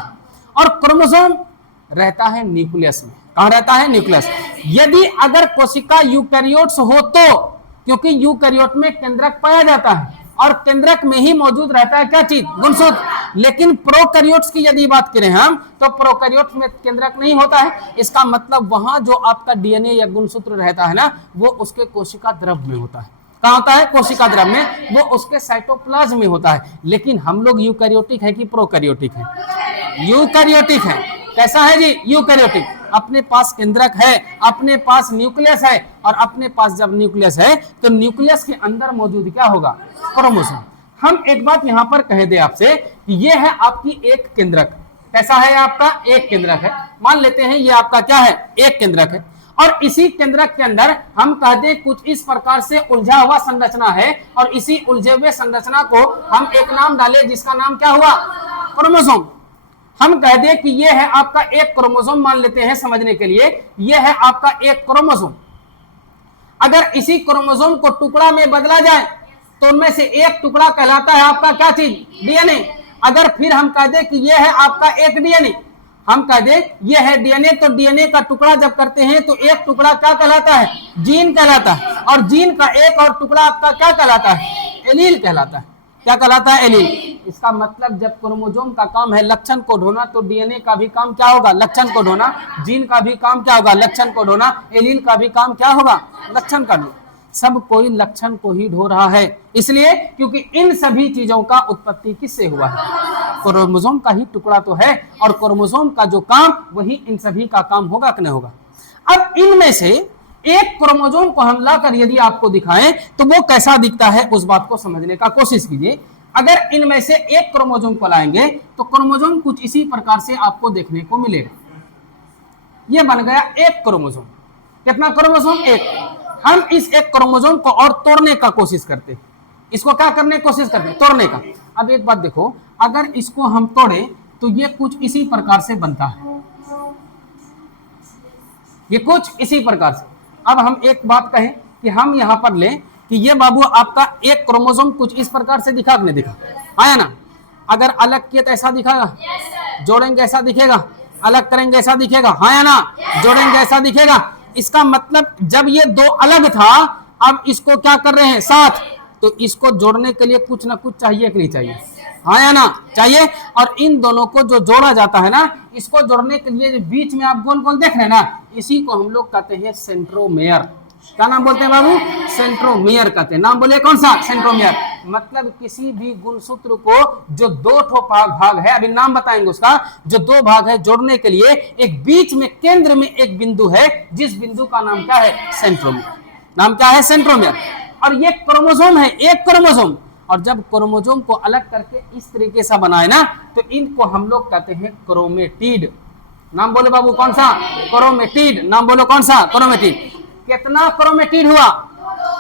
और क्रोमोसोम रहता है न्यूक्लियस में। कहां रहता है? न्यूक्लियस। यदि अगर कोशिका यूकैरियोट्स हो तो, क्योंकि यूकैरियोट में केंद्रक पाया जाता है, और केंद्रक में ही मौजूद रहता है क्या चीज? गुणसूत्र। लेकिन प्रोकैरियोट्स की यदि बात करें हम, तो प्रोकैरियोट्स में केंद्रक नहीं होता है। इसका मतलब वहां जो आपका डीएनए या गुणसूत्र रहता है ना, वो उसके कोशिका द्रव में होता है। कहां होता है? कोशिका द्रव में। वो उसके साइटोप्लाज्म में होता है। लेकिन हम लोग यूकैरियोटिक है कि प्रोकैरियोटिक है? यूकैरियोटिक है। कैसा है जी? यूकैरियोटिक। अपने पास केंद्रक है, अपने पास न्यूक्लियस है, और अपने पास जब न्यूक्लियस है तो न्यूक्लियस के अंदर मौजूद क्या होगा? क्रोमोसोम। हम एक बात यहां पर कह दे आपसे कि यह है आपकी एक केंद्रक। कैसा है? आपका एक केंद्रक है। मान लेते हैं ये आपका क्या है? एक केंद्रक है। और इसी केंद्रक के अंदर हम कह दें कुछ इस प्रकार से उलझा हुआ संरचना है, और इसी उलझे हुए संरचना को हम एक नाम डाले, जिसका नाम क्या हुआ? क्रोमोसोम। हम कह दें कि यह है आपका एक क्रोमोसोम, मान लेते हैं समझने के लिए, यह है आपका एक क्रोमोसोम। अगर इसी क्रोमोसोम को टुकड़ा में बदला जाए तो उनमें से एक टुकड़ा कहलाता है आपका क्या चीज? डीएनए। अगर फिर हम कह दें कि यह है आपका एक डीएनए, हम कह दे ये है डीएनए, तो डीएनए का टुकड़ा जब करते हैं तो एक टुकड़ा क्या कहलाता है? जीन कहलाता है, और जीन का एक और टुकड़ा आपका क्या कहलाता है? एलील कहलाता है। क्या कहलाता है? एलील। इसका मतलब जब क्रोमोसोम का काम है लक्षण को ढोना, तो डीएनए का भी काम क्या होगा? लक्षण को ढोना। जीन का भी काम क्या होगा? लक्षण को ढोना। एलील का भी काम क्या होगा? लक्षण का ढोना। सब कोई लक्षण को ही ढो रहा है, इसलिए क्योंकि इन सभी चीजों का उत्पत्ति किससे हुआ है? क्रोमोसोम का ही टुकड़ा तो है, और क्रोमोसोम का जो काम वही इन सभी का काम होगा कि नहीं होगा? अब इनमें से एक क्रोमोसोम को हम लाकर यदि आपको दिखाएं तो वो कैसा दिखता है, उस बात को समझने का कोशिश कीजिए। अगर इनमें से एक क्रोमोसोम को लाएंगे तो क्रोमोसोम कुछ इसी प्रकार से आपको देखने को मिलेगा। ये बन गया एक क्रोमोसोम। कितना क्रोमोसोम? एक। हम इस एक क्रोमोसोम को और तोड़ने का कोशिश करते, इसको क्या करने की कोशिश करते? तोड़ने का। अब एक बात देखो, अगर इसको हम तोड़े तो ये कुछ इसी प्रकार से बनता है, ये कुछ इसी प्रकार से। अब हम एक बात कहें कि हम यहां पर लें कि ये बाबू आपका एक क्रोमोसोम कुछ इस प्रकार से दिखा कि नहीं दिखा? आया ना? अगर अलग किए तो ऐसा दिखागा, जोड़ेंगे ऐसा दिखेगा, अलग करेंगे ऐसा दिखेगा, हाँ या ना? जोड़ेंगे ऐसा दिखेगा। इसका मतलब जब ये दो अलग था, अब इसको क्या कर रहे हैं? साथ। तो इसको जोड़ने के लिए कुछ ना कुछ चाहिए कि नहीं चाहिए? हाँ या ना? चाहिए। और इन दोनों को जो जोड़ा जाता है ना, इसको जोड़ने के लिए बीच में आप गोल गोल देख रहे हैं ना, इसी को हम लोग कहते हैं सेंट्रोमेयर। क्या नाम बोलते हैं बाबू? सेंट्रोमेयर कहते हैं। नाम बोले कौन सा? सेंट्रोमेयर। मतलब किसी भी गुणसूत्र को जो दो ठो भाग है, अभी नाम बताएंगे उसका, जो दो भाग है जोड़ने के लिए एक बीच में केंद्र में एक बिंदु है, जिस बिंदु का नाम क्या है? सेंट्रोमेयर। नाम क्या है? सेंट्रोमेयर। और ये क्रोमोसोम है, एक क्रोमोसोम। और जब क्रोमोसोम को अलग करके इस तरीके से बनाए ना, तो इनको हम लोग कहते हैं क्रोमेटिड। नाम बोले बाबू कौन सा? क्रोमेटिड। नाम बोलो कौन सा? क्रोमेटिड। कितना क्रोमेटिड हुआ?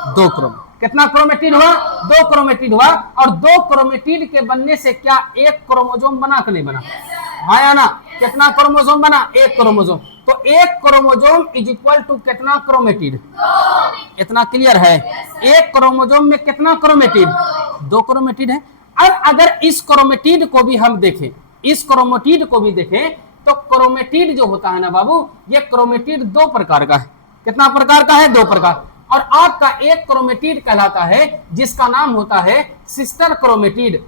दो क्रोम। कितना क्रोमेटिड हुआ? दो क्रोमेटिड हुआ। और दो क्रोमेटिड के बनने से क्या एक क्रोमोसोम बना कि नहीं बना? हाँ या ना? कितना क्रोमोसोम बना? एक क्रोमोसोम। तो एक क्रोमोसोम इज इक्वल टू कितना क्रोमेटिड? इतना क्लियर है? एक क्रोमोसोम में कितना क्रोमेटिड? दो क्रोमेटिड है। अब अगर इस क्रोमेटिड को भी हम देखें, इस क्रोमेटिड को भी देखें, तो क्रोमेटिड जो होता है ना बाबू, ये क्रोमेटिड दो प्रकार का है। कितना प्रकार का है? दो प्रकार। और आपका एक क्रोमेटिड कहलाता है जिसका नाम होता है सिस्टर क्रोमेटिड।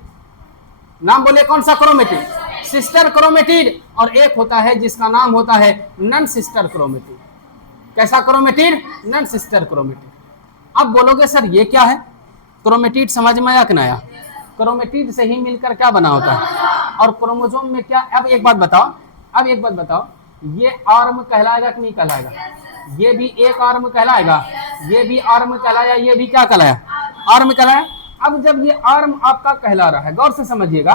नाम बोले कौन सा क्रोमेटिड? Sister chromatid. और एक होता है जिसका नाम होता है नन सिस्टर क्रोमेटिड। कैसा क्रोमेटिड? Non sister chromatid. अब बोलोगे सर ये क्या है? क्रोमेटिड समझ में आया कि नहीं आया? क्रोमेटिड से ही मिलकर क्या बना होता है? और क्रोमोसोम में क्या? अब एक बात बताओ, ये आर्म कहलाएगा कि नहीं कहलाएगा? ये भी एक आर्म कहलाएगा, ये भी आर्म कहलाया, ये भी क्या कहलाया? आर्म कहलाया। अब जब ये आर्म आपका कहला रहा है, गौर से समझिएगा,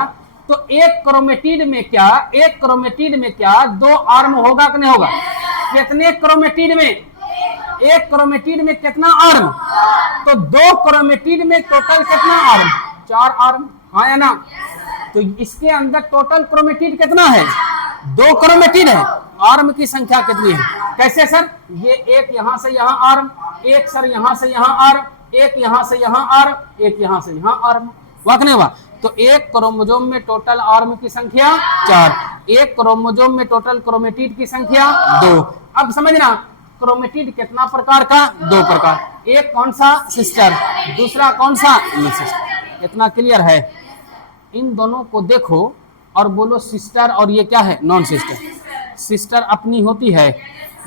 तो एक क्रोमेटिड में क्या दो आर्म होगा कि नहीं होगा? कितने क्रोमेटिड में? एक क्रोमेटिड में कितना आर्म? तो दो क्रोमेटिड में टोटल कितना आर्म? चार आर्म। हाँ या ना? तो इसके अंदर टोटल क्रोमेटिड कितना है? दो क्रोमेटिड है। आर्म की संख्या कितनी है? कैसे सर? ये एक यहां से यहां आर्म, एक सर यहां से यहां आर्म, एक यहां से यहां आर्म, एक यहां से यहां आर्म। वाक नहीं हुआ? तो एक क्रोमोसोम में टोटल आर्म की संख्या 4, एक क्रोमोसोम में टोटल क्रोमेटिड की संख्या 2। अब समझना, क्रोमेटिड कितना प्रकार का? दो प्रकार। एक कौन सा? सिस्टर। दूसरा कौन सा? Non sister. इतना क्लियर है? इन दोनों को देखो और बोलो सिस्टर, और ये क्या है? Non sister. सिस्टर अपनी होती है,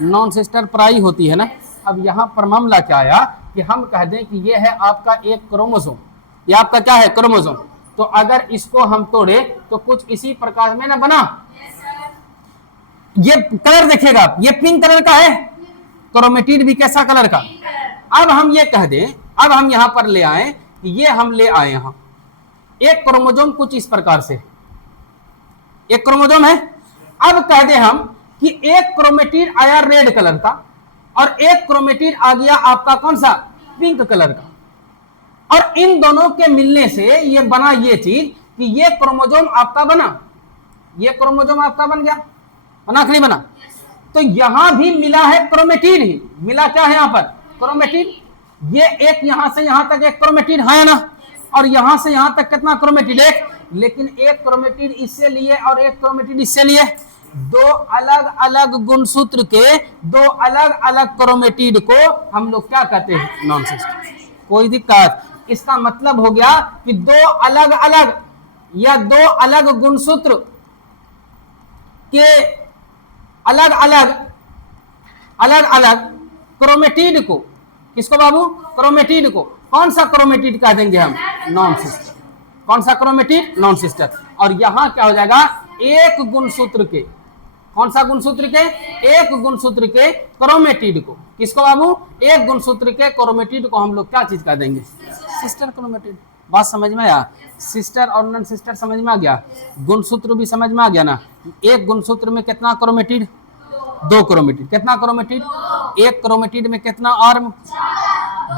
नॉन सिस्टर पराई होती है ना। अब यहाँ पर मामला क्या आया कि हम कह दें कि ये है आपका एक क्रोमोसोम, ये आपका क्या है? क्रोमोसोम। तो अगर इसको हम तोड़े तो कुछ इसी प्रकार में ना बना। ये कलर देखेगा, ये पिंक कलर का है, क्रोमेटिड भी कैसा कलर का? अब हम ये कह दें, अब हम यहां पर ले आए, ये हम ले आए यहां एक क्रोमोसोम कुछ इस प्रकार से, एक क्रोमोसोम है। अब कह दें हम कि एक क्रोमेटिड आया रेड कलर का और एक क्रोमेटिड आ गया आपका कौन सा? पिंक कलर का। और इन दोनों के मिलने से ये बना ये चीज कि ये क्रोमोसोम आपका बना, ये क्रोमोसोम आपका बन गया, बना कि नहीं बना? तो यहां भी मिला है क्रोमेटिड ही, मिला क्या है यहां पर? क्रोमेटिड। ये एक यहां से यहां तक एक क्रोमेटिड है ना, और यहां से यहां तक कितना क्रोमेटिड? एक। लेकिन एक क्रोमेटिड इससे लिए और एक क्रोमेटिड इससे लिए, दो अलग अलग गुणसूत्र के दो अलग अलग क्रोमेटिड को हम लोग क्या कहते हैं? Non sister. कोई दिक्कत? इसका मतलब हो गया कि दो अलग अलग या दो अलग गुणसूत्र के अलग अलग क्रोमेटिड को, किसको बाबू? क्रोमेटिड को। कौन सा क्रोमेटिड कह देंगे हम? Non sister. कौन सा क्रोमेटिड? Non sister. और यहां क्या हो जाएगा? एक गुणसूत्र के, कौन सा गुणसूत्र के? एक गुणसूत्र के क्रोमेटिड को, किसको बाबू? एक गुणसूत्र के क्रोमेटिड को हम लोग क्या चीज कह देंगे? Sister chromatid. बात समझ में आया? सिस्टर और नॉन सिस्टर समझ में आ गया? गुणसूत्र भी समझ में आ गया ना? एक गुणसूत्र में कितना क्रोमेटिड? दो क्रोमेटिड। कितना क्रोमेटिड? एक क्रोमेटिड में कितना आर्म?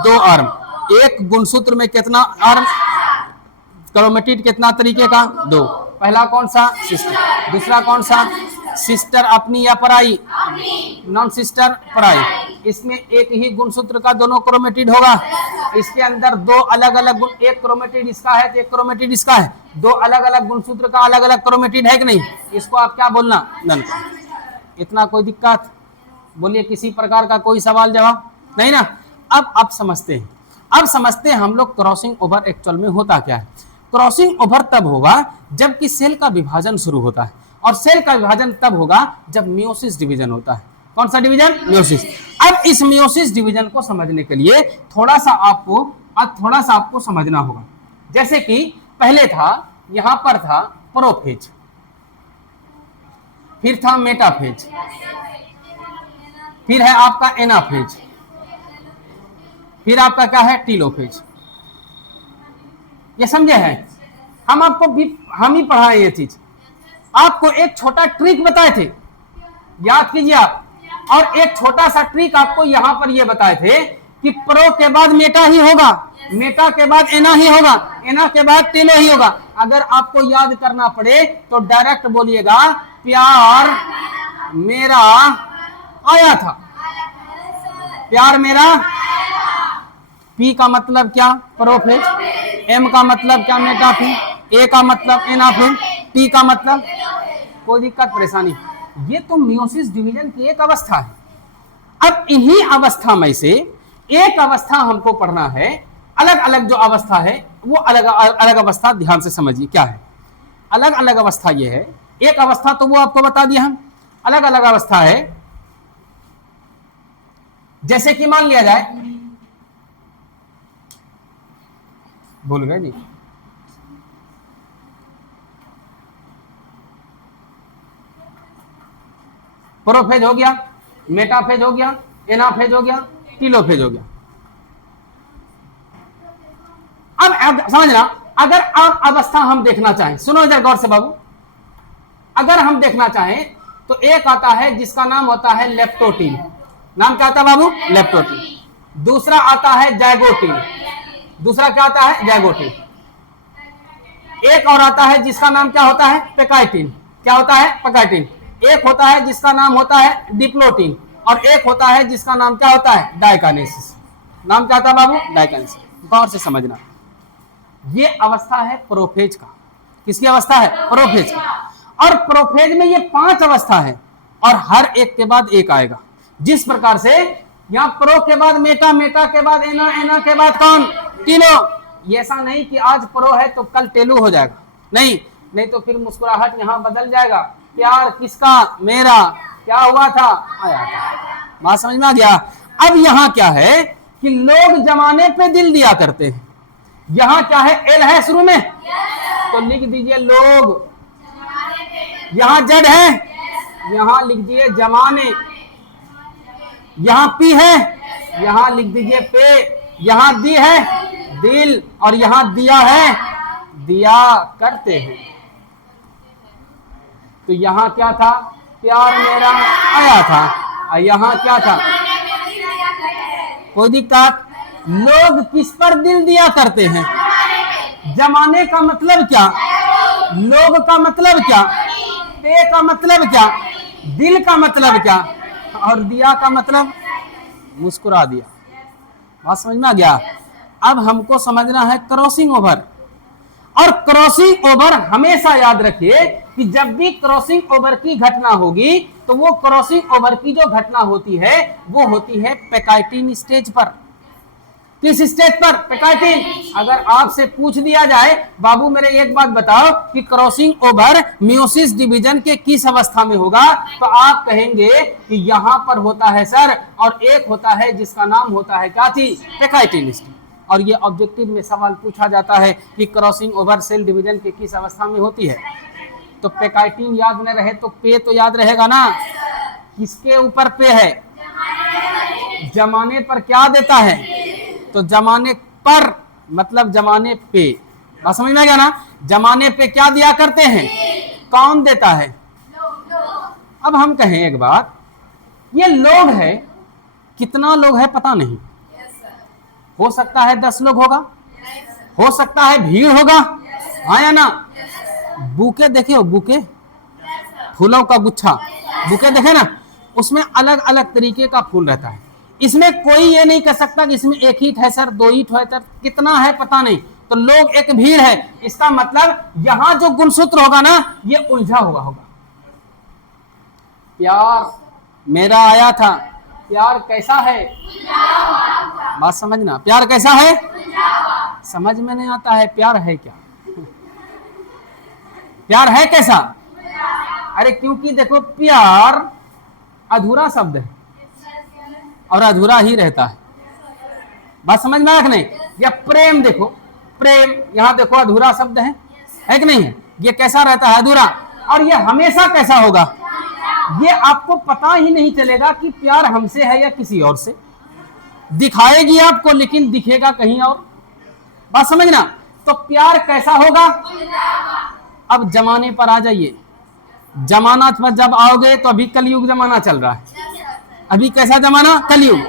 दो आर्म। एक गुणसूत्र में कितना आर्म? क्रोमेटिड कितना तरीके का? दो। पहला कौन सा? सिस्टर। दूसरा कौन सा? सिस्टर अपनी या पराई? नॉन सिस्टर पराई। इसमें एक ही गुणसूत्र का दोनों क्रोमेटिड होगा। इसके अंदर दो अलग अलग गुण, एक क्रोमेटिड इसका है तो एक क्रोमेटिड इसका है, दो अलग अलग गुणसूत्र का अलग अलग क्रोमेटिड है कि नहीं? इसको आप क्या बोलना? नन। इतना कोई दिक्कत? बोलिए, किसी प्रकार का कोई सवाल जवाब नहीं ना? अब समझते हैं। अब समझते हैं हम लोग क्रॉसिंग ओवर एक्चुअल में होता क्या है। क्रॉसिंग ओवर तब होगा जबकि सेल का विभाजन शुरू होता है, और सेल का विभाजन तब होगा जब मियोसिस डिवीजन होता है। कौन सा डिवीजन? मियोसिस। अब इस मियोसिस डिवीजन को समझने के लिए थोड़ा सा आपको समझना होगा। जैसे कि पहले था, यहां पर था प्रोफेज, फिर था मेटाफेज, फिर है आपका एनाफेज, फिर आपका क्या है? टीलोफेज। ये समझे हैं? हम ही पढ़ाए ये चीज। आपको एक छोटा ट्रिक बताए थे, याद कीजिए आप। और एक छोटा सा ट्रिक आपको यहां पर ये बताए थे कि प्रो के बाद मेटा ही होगा, मेटा के बाद एना ही होगा, एना के बाद टीलो ही होगा। अगर आपको याद करना पड़े तो डायरेक्ट बोलिएगा, प्यार मेरा आया था। प्यार मेरा, पी का मतलब क्या? प्रोफेज। एम का मतलब क्या? मेटाफेज। ए का मतलब एनाफेज। टी का मतलब, कोई दिक्कत परेशानी? ये तो मियोसिस डिवीजन की एक अवस्था है। अब इन्हीं अवस्था में से एक अवस्था हमको पढ़ना है। अलग अलग जो अवस्था है वो अलग अलग अवस्था ध्यान से समझिए क्या है। अलग अलग अवस्था ये है। एक अवस्था तो वो आपको बता दिया हम, अलग अलग अवस्था है। जैसे कि मान लिया जाए, भूल गए जी, प्रोफेज हो गया, मेटाफेज हो गया, एनाफेज हो गया, टीलोफेज हो गया। अब समझना, अगर अब अवस्था हम देखना चाहें, सुनो इधर गौर से बाबू, अगर हम देखना चाहें तो एक आता है जिसका नाम होता है लेप्टोटीन। नाम क्या आता है बाबू? लेप्टोटीन। दूसरा आता है जाइगोटीन। दूसरा क्या आता है? जाइगोटीन। एक और आता है जिसका नाम क्या होता है? पेकाइटिन। क्या होता है? पेकाइटिन। एक होता है जिसका नाम होता है डिप्लोटीन, और एक होता है जिसका नाम क्या होता है? डाइकाइनेसिस। नाम क्या होता है बाबू? डाइकाइनेसिस। गौर से समझना, ये अवस्था है प्रोफेज का। किसकी अवस्था है? प्रोफेज का। और प्रोफेज में ये 5 अवस्था है, और हर एक के बाद एक आएगा। जिस प्रकार से यहाँ प्रो के बाद मेटा, मेटा के बाद एना, एना के बाद कौन? टीलो। ये ऐसा नहीं कि आज प्रो है तो कल टेलू हो जाएगा, नहीं तो फिर मुस्कुराहट यहाँ बदल जाएगा। प्यार किसका? मेरा। क्या हुआ था? आया था। बात समझ में आ गया? अब यहाँ क्या है कि लोग जमाने पे दिल दिया करते हैं। यहाँ क्या है? एल है शुरू में, तो लिख दीजिए लोग। यहाँ जड़ है, यहाँ लिख दीजिए जमाने। यहाँ पी है, यहाँ लिख दीजिए पे। यहाँ दी है, दिल। और यहाँ दिया है, दिया करते हैं। तो यहाँ क्या था? प्यार मेरा आया था। और यहाँ क्या था? कोई दिक्कत? लोग किस पर दिल दिया करते हैं? जमाने का मतलब क्या? लोग का मतलब क्या? पे का मतलब क्या? दिल का मतलब क्या? और दिया का मतलब मुस्कुरा दिया। बात समझ में आ गया? अब हमको समझना है क्रॉसिंग ओवर। और क्रॉसिंग ओवर हमेशा याद रखिए कि जब भी क्रॉसिंग ओवर की घटना होगी तो वो क्रॉसिंग ओवर की जो घटना होती है वो होती है पेकाइटिन स्टेज पर। किस स्टेज पर? पेकाइटिन। अगर आपसे पूछ दिया जाए बाबू मेरे एक बात बताओ कि क्रॉसिंग ओवर मियोसिस डिवीजन के किस अवस्था में होगा, तो आप कहेंगे कि यहां पर होता है सर, और एक होता है जिसका नाम होता है क्या थी? पेकाइटिन स्टेज। और ये ऑब्जेक्टिव में सवाल पूछा जाता है कि क्रॉसिंग ओवर सेल डिवीजन के किस अवस्था में होती है। तो पेकाइटिन याद न रहे तो पे तो याद रहेगा ना। किसके ऊपर पे है? जमाने पर क्या देता है? तो जमाने पर मतलब जमाने पे। बात समझ में आ गया ना? जमाने पे क्या दिया करते हैं? कौन देता है? अब हम कहें एक बात, ये लोग है, कितना लोग है पता नहीं। हो सकता है 10 लोग होगा, हो सकता है भीड़ होगा, हाँ या ना? बुके देखे हो? बुके, फूलों का गुच्छा, बुके देखे ना, उसमें अलग अलग तरीके का फूल रहता है। इसमें कोई ये नहीं कह सकता कि इसमें एक ही है सर, दो ही है सर, कितना है पता नहीं। तो लोग एक भीड़ है, इसका मतलब यहां जो गुणसूत्र होगा ना ये उलझा हुआ होगा। प्यार मेरा आया था, प्यार कैसा है? बात समझना, प्यार कैसा है? समझ में नहीं आता है प्यार है क्या? प्यार है कैसा? अरे क्योंकि देखो प्यार अधूरा शब्द है और अधूरा ही रहता है। बात समझ में आया कि नहीं? या प्रेम देखो, प्रेम यहां देखो अधूरा शब्द है कि नहीं है? ये कैसा रहता है? अधूरा। और ये हमेशा कैसा होगा? ये आपको पता ही नहीं चलेगा कि प्यार हमसे है या किसी और से। दिखाएगी आपको लेकिन दिखेगा कहीं और। बात समझना। तो प्यार कैसा होगा? अब जमाने पर आ जाइए। जमाना पर जब आओगे तो अभी कलयुग जमाना चल रहा है। अभी कैसा जमाना? कलयुग।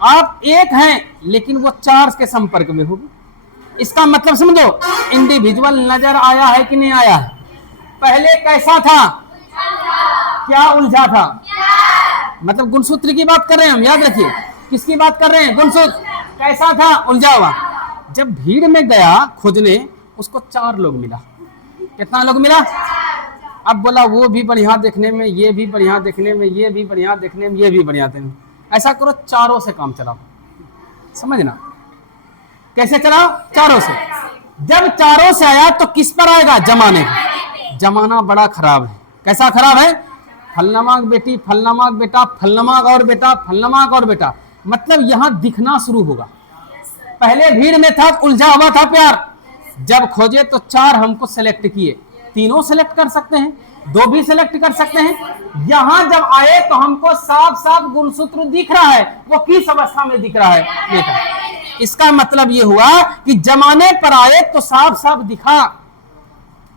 आप एक हैं लेकिन वो 4 के संपर्क में होगी। इसका मतलब समझो, इंडिविजुअल नजर आया है कि नहीं आया है? पहले कैसा था? क्या उलझा था? मतलब गुणसूत्र की बात कर रहे हैं हम, याद रखिए। किसकी बात कर रहे हैं? गुणसूत्र। कैसा था? उलझा हुआ। जब भीड़ में गया खोजने, उसको 4 लोग मिला। कितना लोग मिला? अब बोला वो भी बढ़िया देखने में, ये भी बढ़िया देखने में, ये भी बढ़िया देखने में, ये भी बढ़िया देखने में। ऐसा करो, 4 से काम चलाओ। समझना कैसे चलाओ? 4 से। जब 4 से आया तो किस पर आएगा? जमाने। जमाना बड़ा खराब है। कैसा खराब है? फलनामाक बेटी, फलनामाक बेटा, फलनामाक और बेटा, फलनामाक और बेटा। मतलब यहां दिखना शुरू होगा। पहले भीड़ में था, उलझा हुआ था प्यार। जब खोजे तो 4 हमको सेलेक्ट किए। 3 सेलेक्ट कर सकते हैं, 2 भी सेलेक्ट कर सकते हैं। यहां जब आए तो हमको साफ साफ गुणसूत्र दिख रहा है। वो किस अवस्था में दिख रहा है बेटा? इसका मतलब ये हुआ कि जमाने पर आए तो साफ साफ दिखा।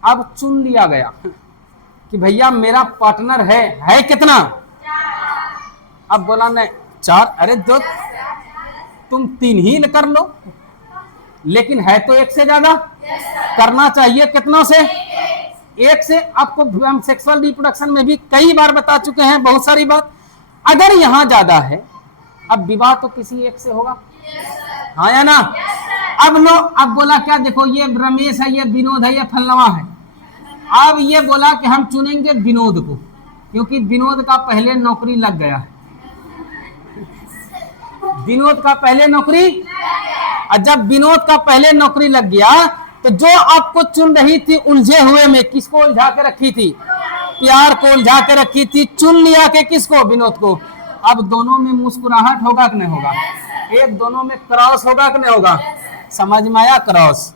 अब चुन लिया गया कि भैया मेरा पार्टनर है कितना? अब बोला नहीं 4, अरे 2, तुम 3 ही कर लो, लेकिन है तो 1 से ज्यादा। करना चाहिए कितनों से? 1 से। आपको हम सेक्सुअल रिप्रोडक्शन में भी कई बार बता चुके हैं बहुत सारी बात। अगर यहां ज्यादा है, अब विवाह तो किसी 1 से होगा, हाँ या ना? अब लो, अब बोला क्या, देखो ये रमेश है, ये विनोद है, ये फलनवा है। अब ये बोला कि हम चुनेंगे विनोद को, क्योंकि विनोद का पहले नौकरी लग गया है। विनोद का पहले नौकरी, और जब विनोद का पहले नौकरी लग गया तो जो आपको चुन रही थी उलझे हुए में, किसको उलझा के रखी थी? प्यार को उलझा के रखी थी। चुन लिया के किसको? विनोद को। अब दोनों में मुस्कुराहट होगा कि नहीं होगा? एक दोनों में क्रॉस होगा कि नहीं होगा? समझ में आया? क्रॉस।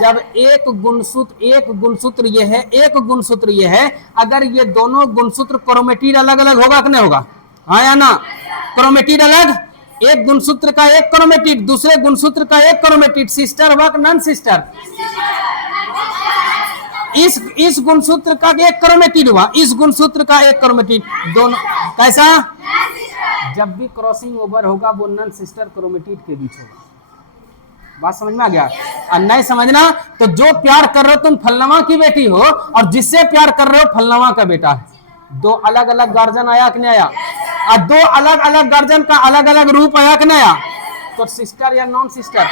जब एक गुणसूत्र ये है, एक गुणसूत्र ये है, अगर ये दोनों गुणसूत्र क्रोमेटिड अलग अलग होगा कि नहीं होगा? हाँ या ना? क्रोमेटिड अलग, एक गुणसूत्र का एक क्रोमेटिड, दूसरे गुणसूत्र का एक क्रोमेटिड, सिस्टर हुआ कि नॉन सिस्टर? इस गुणसूत्र का एक क्रोमेटिड हुआ, इस गुणसूत्र का एक क्रोमेटिड, दोनों कैसा? जब भी क्रॉसिंग ओवर होगा वो नॉन सिस्टर क्रोमेटिड के बीच होगा। बात समझ में आ गया? और नहीं समझना तो जो प्यार कर रहे हो तुम फलनवा की बेटी हो, और जिससे प्यार कर रहे हो फलनवा का बेटा है। 2 अलग अलग गार्जियन आया कि नहीं आया? और 2 अलग अलग गार्जियन का अलग अलग रूप आया कि नहीं आया? तो सिस्टर या नॉन सिस्टर?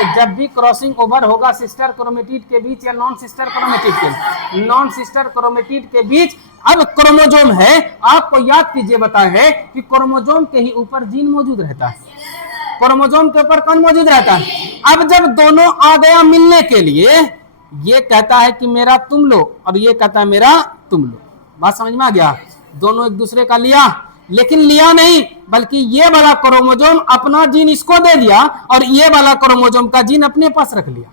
तो जब भी क्रॉसिंग ओवर होगा सिस्टर क्रोमेटिड के बीच या नॉन सिस्टर क्रोमेटिड के, नॉन सिस्टर क्रोमेटिड के बीच, अब क्रोमोजोम है, आपको याद कीजिए बताए है कि क्रोमोजोम के ही ऊपर जीन मौजूद रहता है। क्रोमोजोम के ऊपर कौन मौजूद रहता है? अब जब दोनों आ गया मिलने के लिए, ये कहता है कि मेरा तुम लो और ये कहता है मेरा तुम लो। बात समझ में आ गया? दोनों एक दूसरे का लिया, लेकिन लिया नहीं, बल्कि ये वाला क्रोमोजोम अपना जीन इसको दे दिया और ये वाला क्रोमोजोम का जीन अपने पास रख लिया।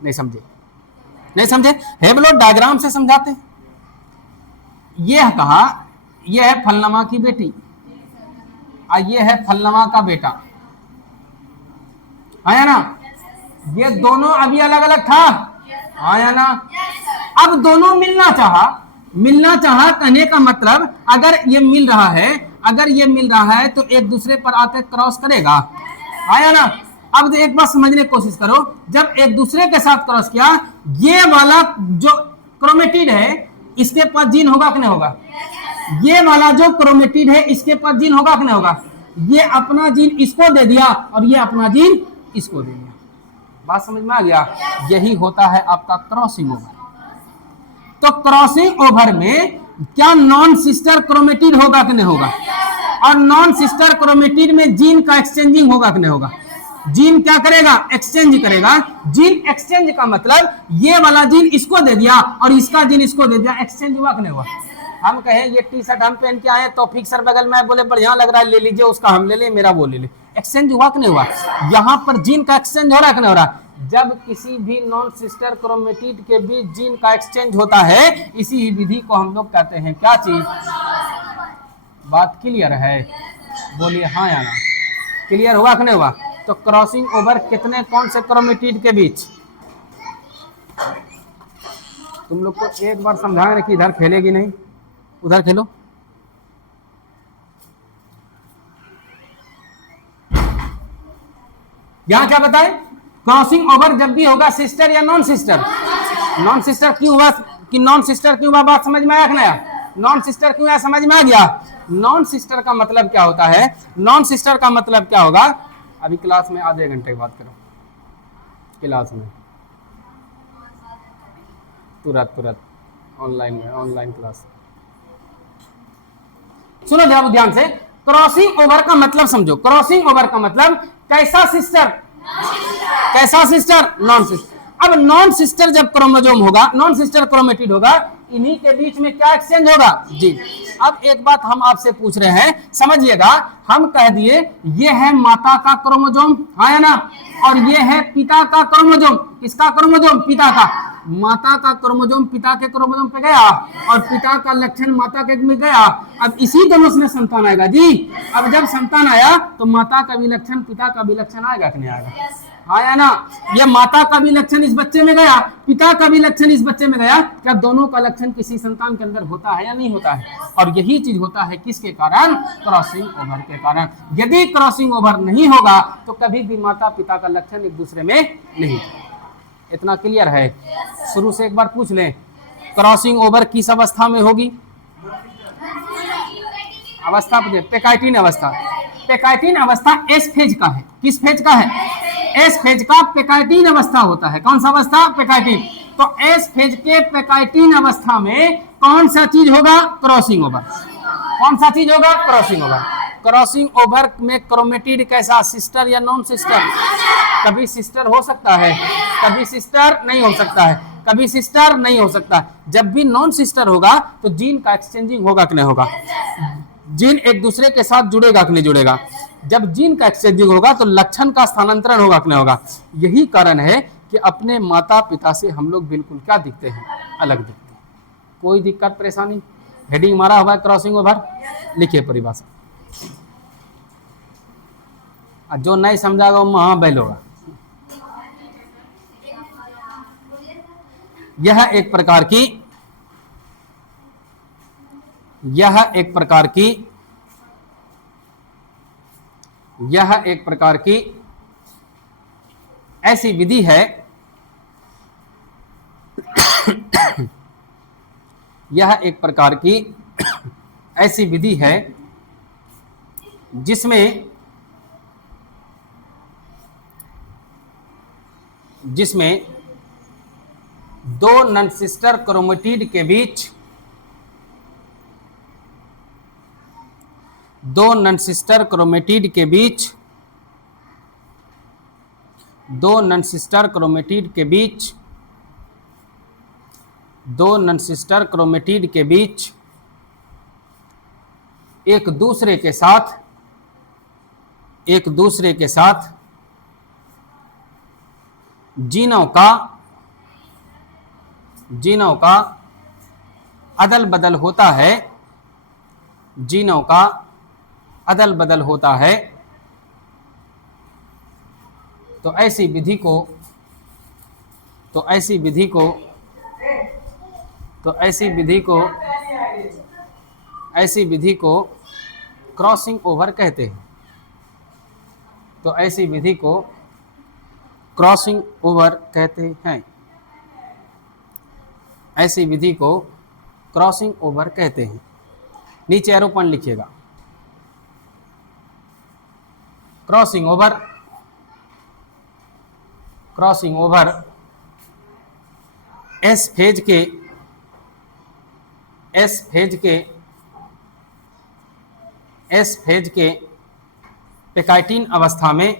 नहीं समझे? नहीं समझे? हेबलो डायग्राम से समझाते। ये कहा ये है फलनमा की बेटी और ये है फलनमा का बेटा, आया ना? ये दोनों अभी अलग अलग था, आया ना? अब दोनों मिलना चाहा कहने का मतलब अगर ये मिल रहा है, अगर ये मिल रहा है तो एक दूसरे पर आकर क्रॉस करेगा, आया ना? अब एक बात समझने की कोशिश करो, जब एक दूसरे के साथ क्रॉस किया, ये वाला जो क्रोमेटिड है इसके पास जीन होगा कि नहीं होगा? ये वाला जो क्रोमेटिड है इसके पास जीन होगा कि नहीं होगा? ये अपना जीन इसको दे दिया और ये अपना जीन इसको दे दिया। बात समझ में आ गया? यही होता है आपका क्रॉसिंग ओवर। तो क्रॉसिंग ओवर में क्या नॉन सिस्टर क्रोमेटिड होगा कि नहीं होगा? और नॉन सिस्टर क्रोमेटिड में जीन का एक्सचेंजिंग होगा कि नहीं होगा? जीन क्या करेगा? एक्सचेंज करेगा। जीन एक्सचेंज का मतलब ये वाला जीन इसको दे दिया और इसका जीन इसको दे दिया, एक्सचेंज हुआ कि नहीं हुआ? हम कहें ये टी शर्ट हम पहन के आए, तौफीक सर बगल में बोले बढ़िया लग रहा है, ले लीजिए, उसका हम ले ले, मेरा वो ले ले, एक्सचेंज हुआ कि नहीं हुआ? यहाँ पर जीन का एक्सचेंज हो रहा है कि नहीं हो रहा? जब किसी भी नॉन सिस्टर क्रोमेटिड के बीच जीन का एक्सचेंज होता है, इसी विधि को हम लोग कहते हैं क्या चीज? बात क्लियर है? बोलिए हाँ या ना। क्लियर हुआ कि नहीं हुआ? तो क्रॉसिंग ओवर कितने कौन से क्रोमेटिड के बीच? तुम लोग को एक बार समझाएं कि इधर खेलेगी नहीं, उधर खेलो। यहां क्या बताए? क्रॉसिंग ओवर जब भी होगा सिस्टर या नॉन सिस्टर। नॉन सिस्टर क्यों हुआ कि नॉन सिस्टर क्यों हुआ? बात समझ में आया कि नहीं? नॉन सिस्टर क्यों आया? समझ में आ गया? नॉन सिस्टर का मतलब क्या होता है? नॉन सिस्टर का मतलब क्या होगा? अभी क्लास में आधे घंटे की बात करो, क्लास में तुरंत ऑनलाइन में, ऑनलाइन क्लास। सुनो ध्यान से, क्रॉसिंग ओवर का मतलब समझो। क्रॉसिंग ओवर का मतलब कैसा सिस्टर? कैसा सिस्टर? Non sister. अब नॉन सिस्टर जब क्रोमोजोम होगा, नॉन सिस्टर क्रोमेटिड होगा, इन्हीं के बीच में क्या एक्सचेंज होगा? जी। अब एक बात हम आपसे पूछ रहे हैं, समझिएगा। हम कह दिए ये है माता का क्रोमोजोम, हाँ या ना? और ये है पिता का क्रोमोजोम। किसका क्रोमोजोम? पिता का। माता का क्रोमोजोम पिता के क्रोमोजोम पे गया और पिता का लक्षण माता के में गया। अब इसी दोनों में संतान आएगा जी। अब जब संतान आया तो माता का भी लक्षण पिता का भी लक्षण आएगा कि नहीं आएगा? आया ना? ये माता का भी लक्षण इस बच्चे में गया, पिता का भी लक्षण इस बच्चे में गया। क्या दोनों का लक्षण किसी संतान के अंदर होता है या नहीं होता है? और यही चीज होता है किसके कारण? क्रॉसिंग ओवर के कारण। यदि क्रॉसिंग ओवर नहीं होगा तो कभी भी माता पिता का लक्षण एक दूसरे में नहीं। इतना क्लियर है? शुरू से एक बार पूछ लें, क्रॉसिंग ओवर किस अवस्था में होगी? अवस्था पेकाइटिन अवस्था। पेकाइटिन अवस्था एस फेज का है। किस फेज का है? एस फेज का पेकाइटिन अवस्था होता है। कौन सा अवस्था? पेकाइटिन। तो एस फेज के पेकाइटिन अवस्था में कौन सा चीज होगा? Crossing over. कौन सा चीज होगा? Crossing over. क्रॉसिंग ओवर में क्रोमेटिड कैसा? सिस्टर या नॉन सिस्टर? कभी सिस्टर हो सकता है, कभी सिस्टर नहीं हो सकता है, कभी सिस्टर नहीं हो सकता। जब भी नॉन सिस्टर होगा तो जीन का एक्सचेंजिंग होगा कि नहीं होगा? जीन एक दूसरे के साथ जुड़ेगा कि नहीं जुड़ेगा? जब जीन का एक्सचेंजिंग होगा तो लक्षण का स्थानांतरण होगा कि नहीं होगा? यही कारण है कि अपने माता पिता से हम लोग बिल्कुल क्या दिखते हैं? अलग दिखते हैं। कोई दिक्कत परेशानी? हेडिंग मारा हुआ है क्रॉसिंग ओवर, लिखिए परिभाषा। जो नहीं समझागा वो महाबैल होगा। यह एक प्रकार की ऐसी विधि है यह एक प्रकार की ऐसी विधि है जिसमें जिसमें दो नॉन सिस्टर क्रोमेटिड के बीच दो नॉन सिस्टर क्रोमेटिड के बीच दो नॉन सिस्टर क्रोमेटिड के बीच दो नॉन सिस्टर क्रोमेटिड के बीच एक दूसरे के साथ जीनों का अदल बदल होता है, जीनों का अदल बदल होता है, तो ऐसी विधि को क्रॉसिंग ओवर कहते हैं। तो ऐसी विधि को क्रॉसिंग ओवर कहते हैं। ऐसी विधि को क्रॉसिंग ओवर कहते हैं। नीचे एरो पॉइंट लिखिएगा। क्रॉसिंग ओवर एस फेज के पेकाइटिन अवस्था में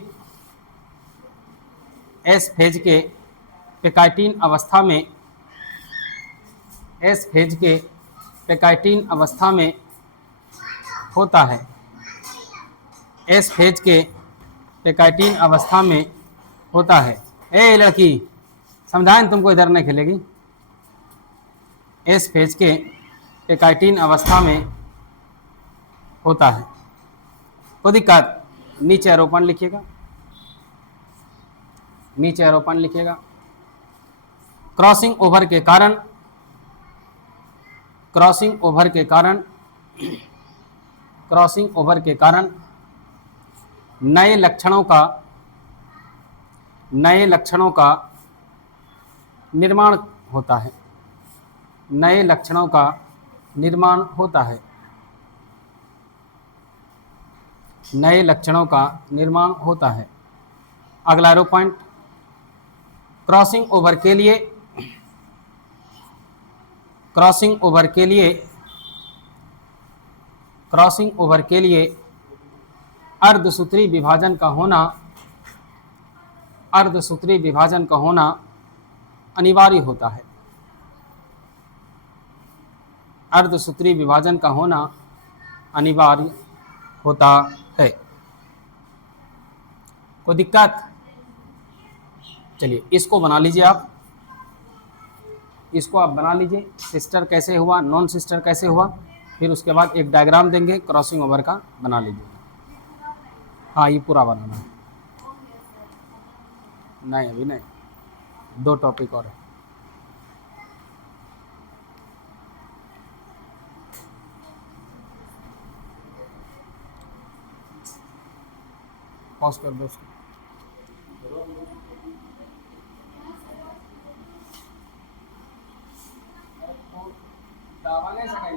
होता है। एस फेज के पेकाइटिन अवस्था में होता है। ए लड़की समझाएं, तुमको इधर नहीं खेलेगी। एस फेज के पेकाइटिन अवस्था में होता है। कोई दिक्कत? नीचे आरोपण लिखिएगा। क्रॉसिंग ओवर के कारण नए लक्षणों का निर्माण होता है। नए लक्षणों का निर्माण होता है। अगला एरो पॉइंट, क्रॉसिंग ओवर के लिए अर्धसूत्री विभाजन का होना अनिवार्य होता है। अर्धसूत्री विभाजन का होना अनिवार्य होता है। कोई दिक्कत? चलिए इसको बना लीजिए आप। बना लीजिए। सिस्टर कैसे हुआ, नॉन सिस्टर कैसे हुआ, फिर उसके बाद एक डायग्राम देंगे क्रॉसिंग ओवर का, बना लीजिए। हाँ, ये पूरा बनाना है। नहीं, अभी नहीं, 2 टॉपिक और है। पॉज कर दो उसको। दावा नहीं सकाई।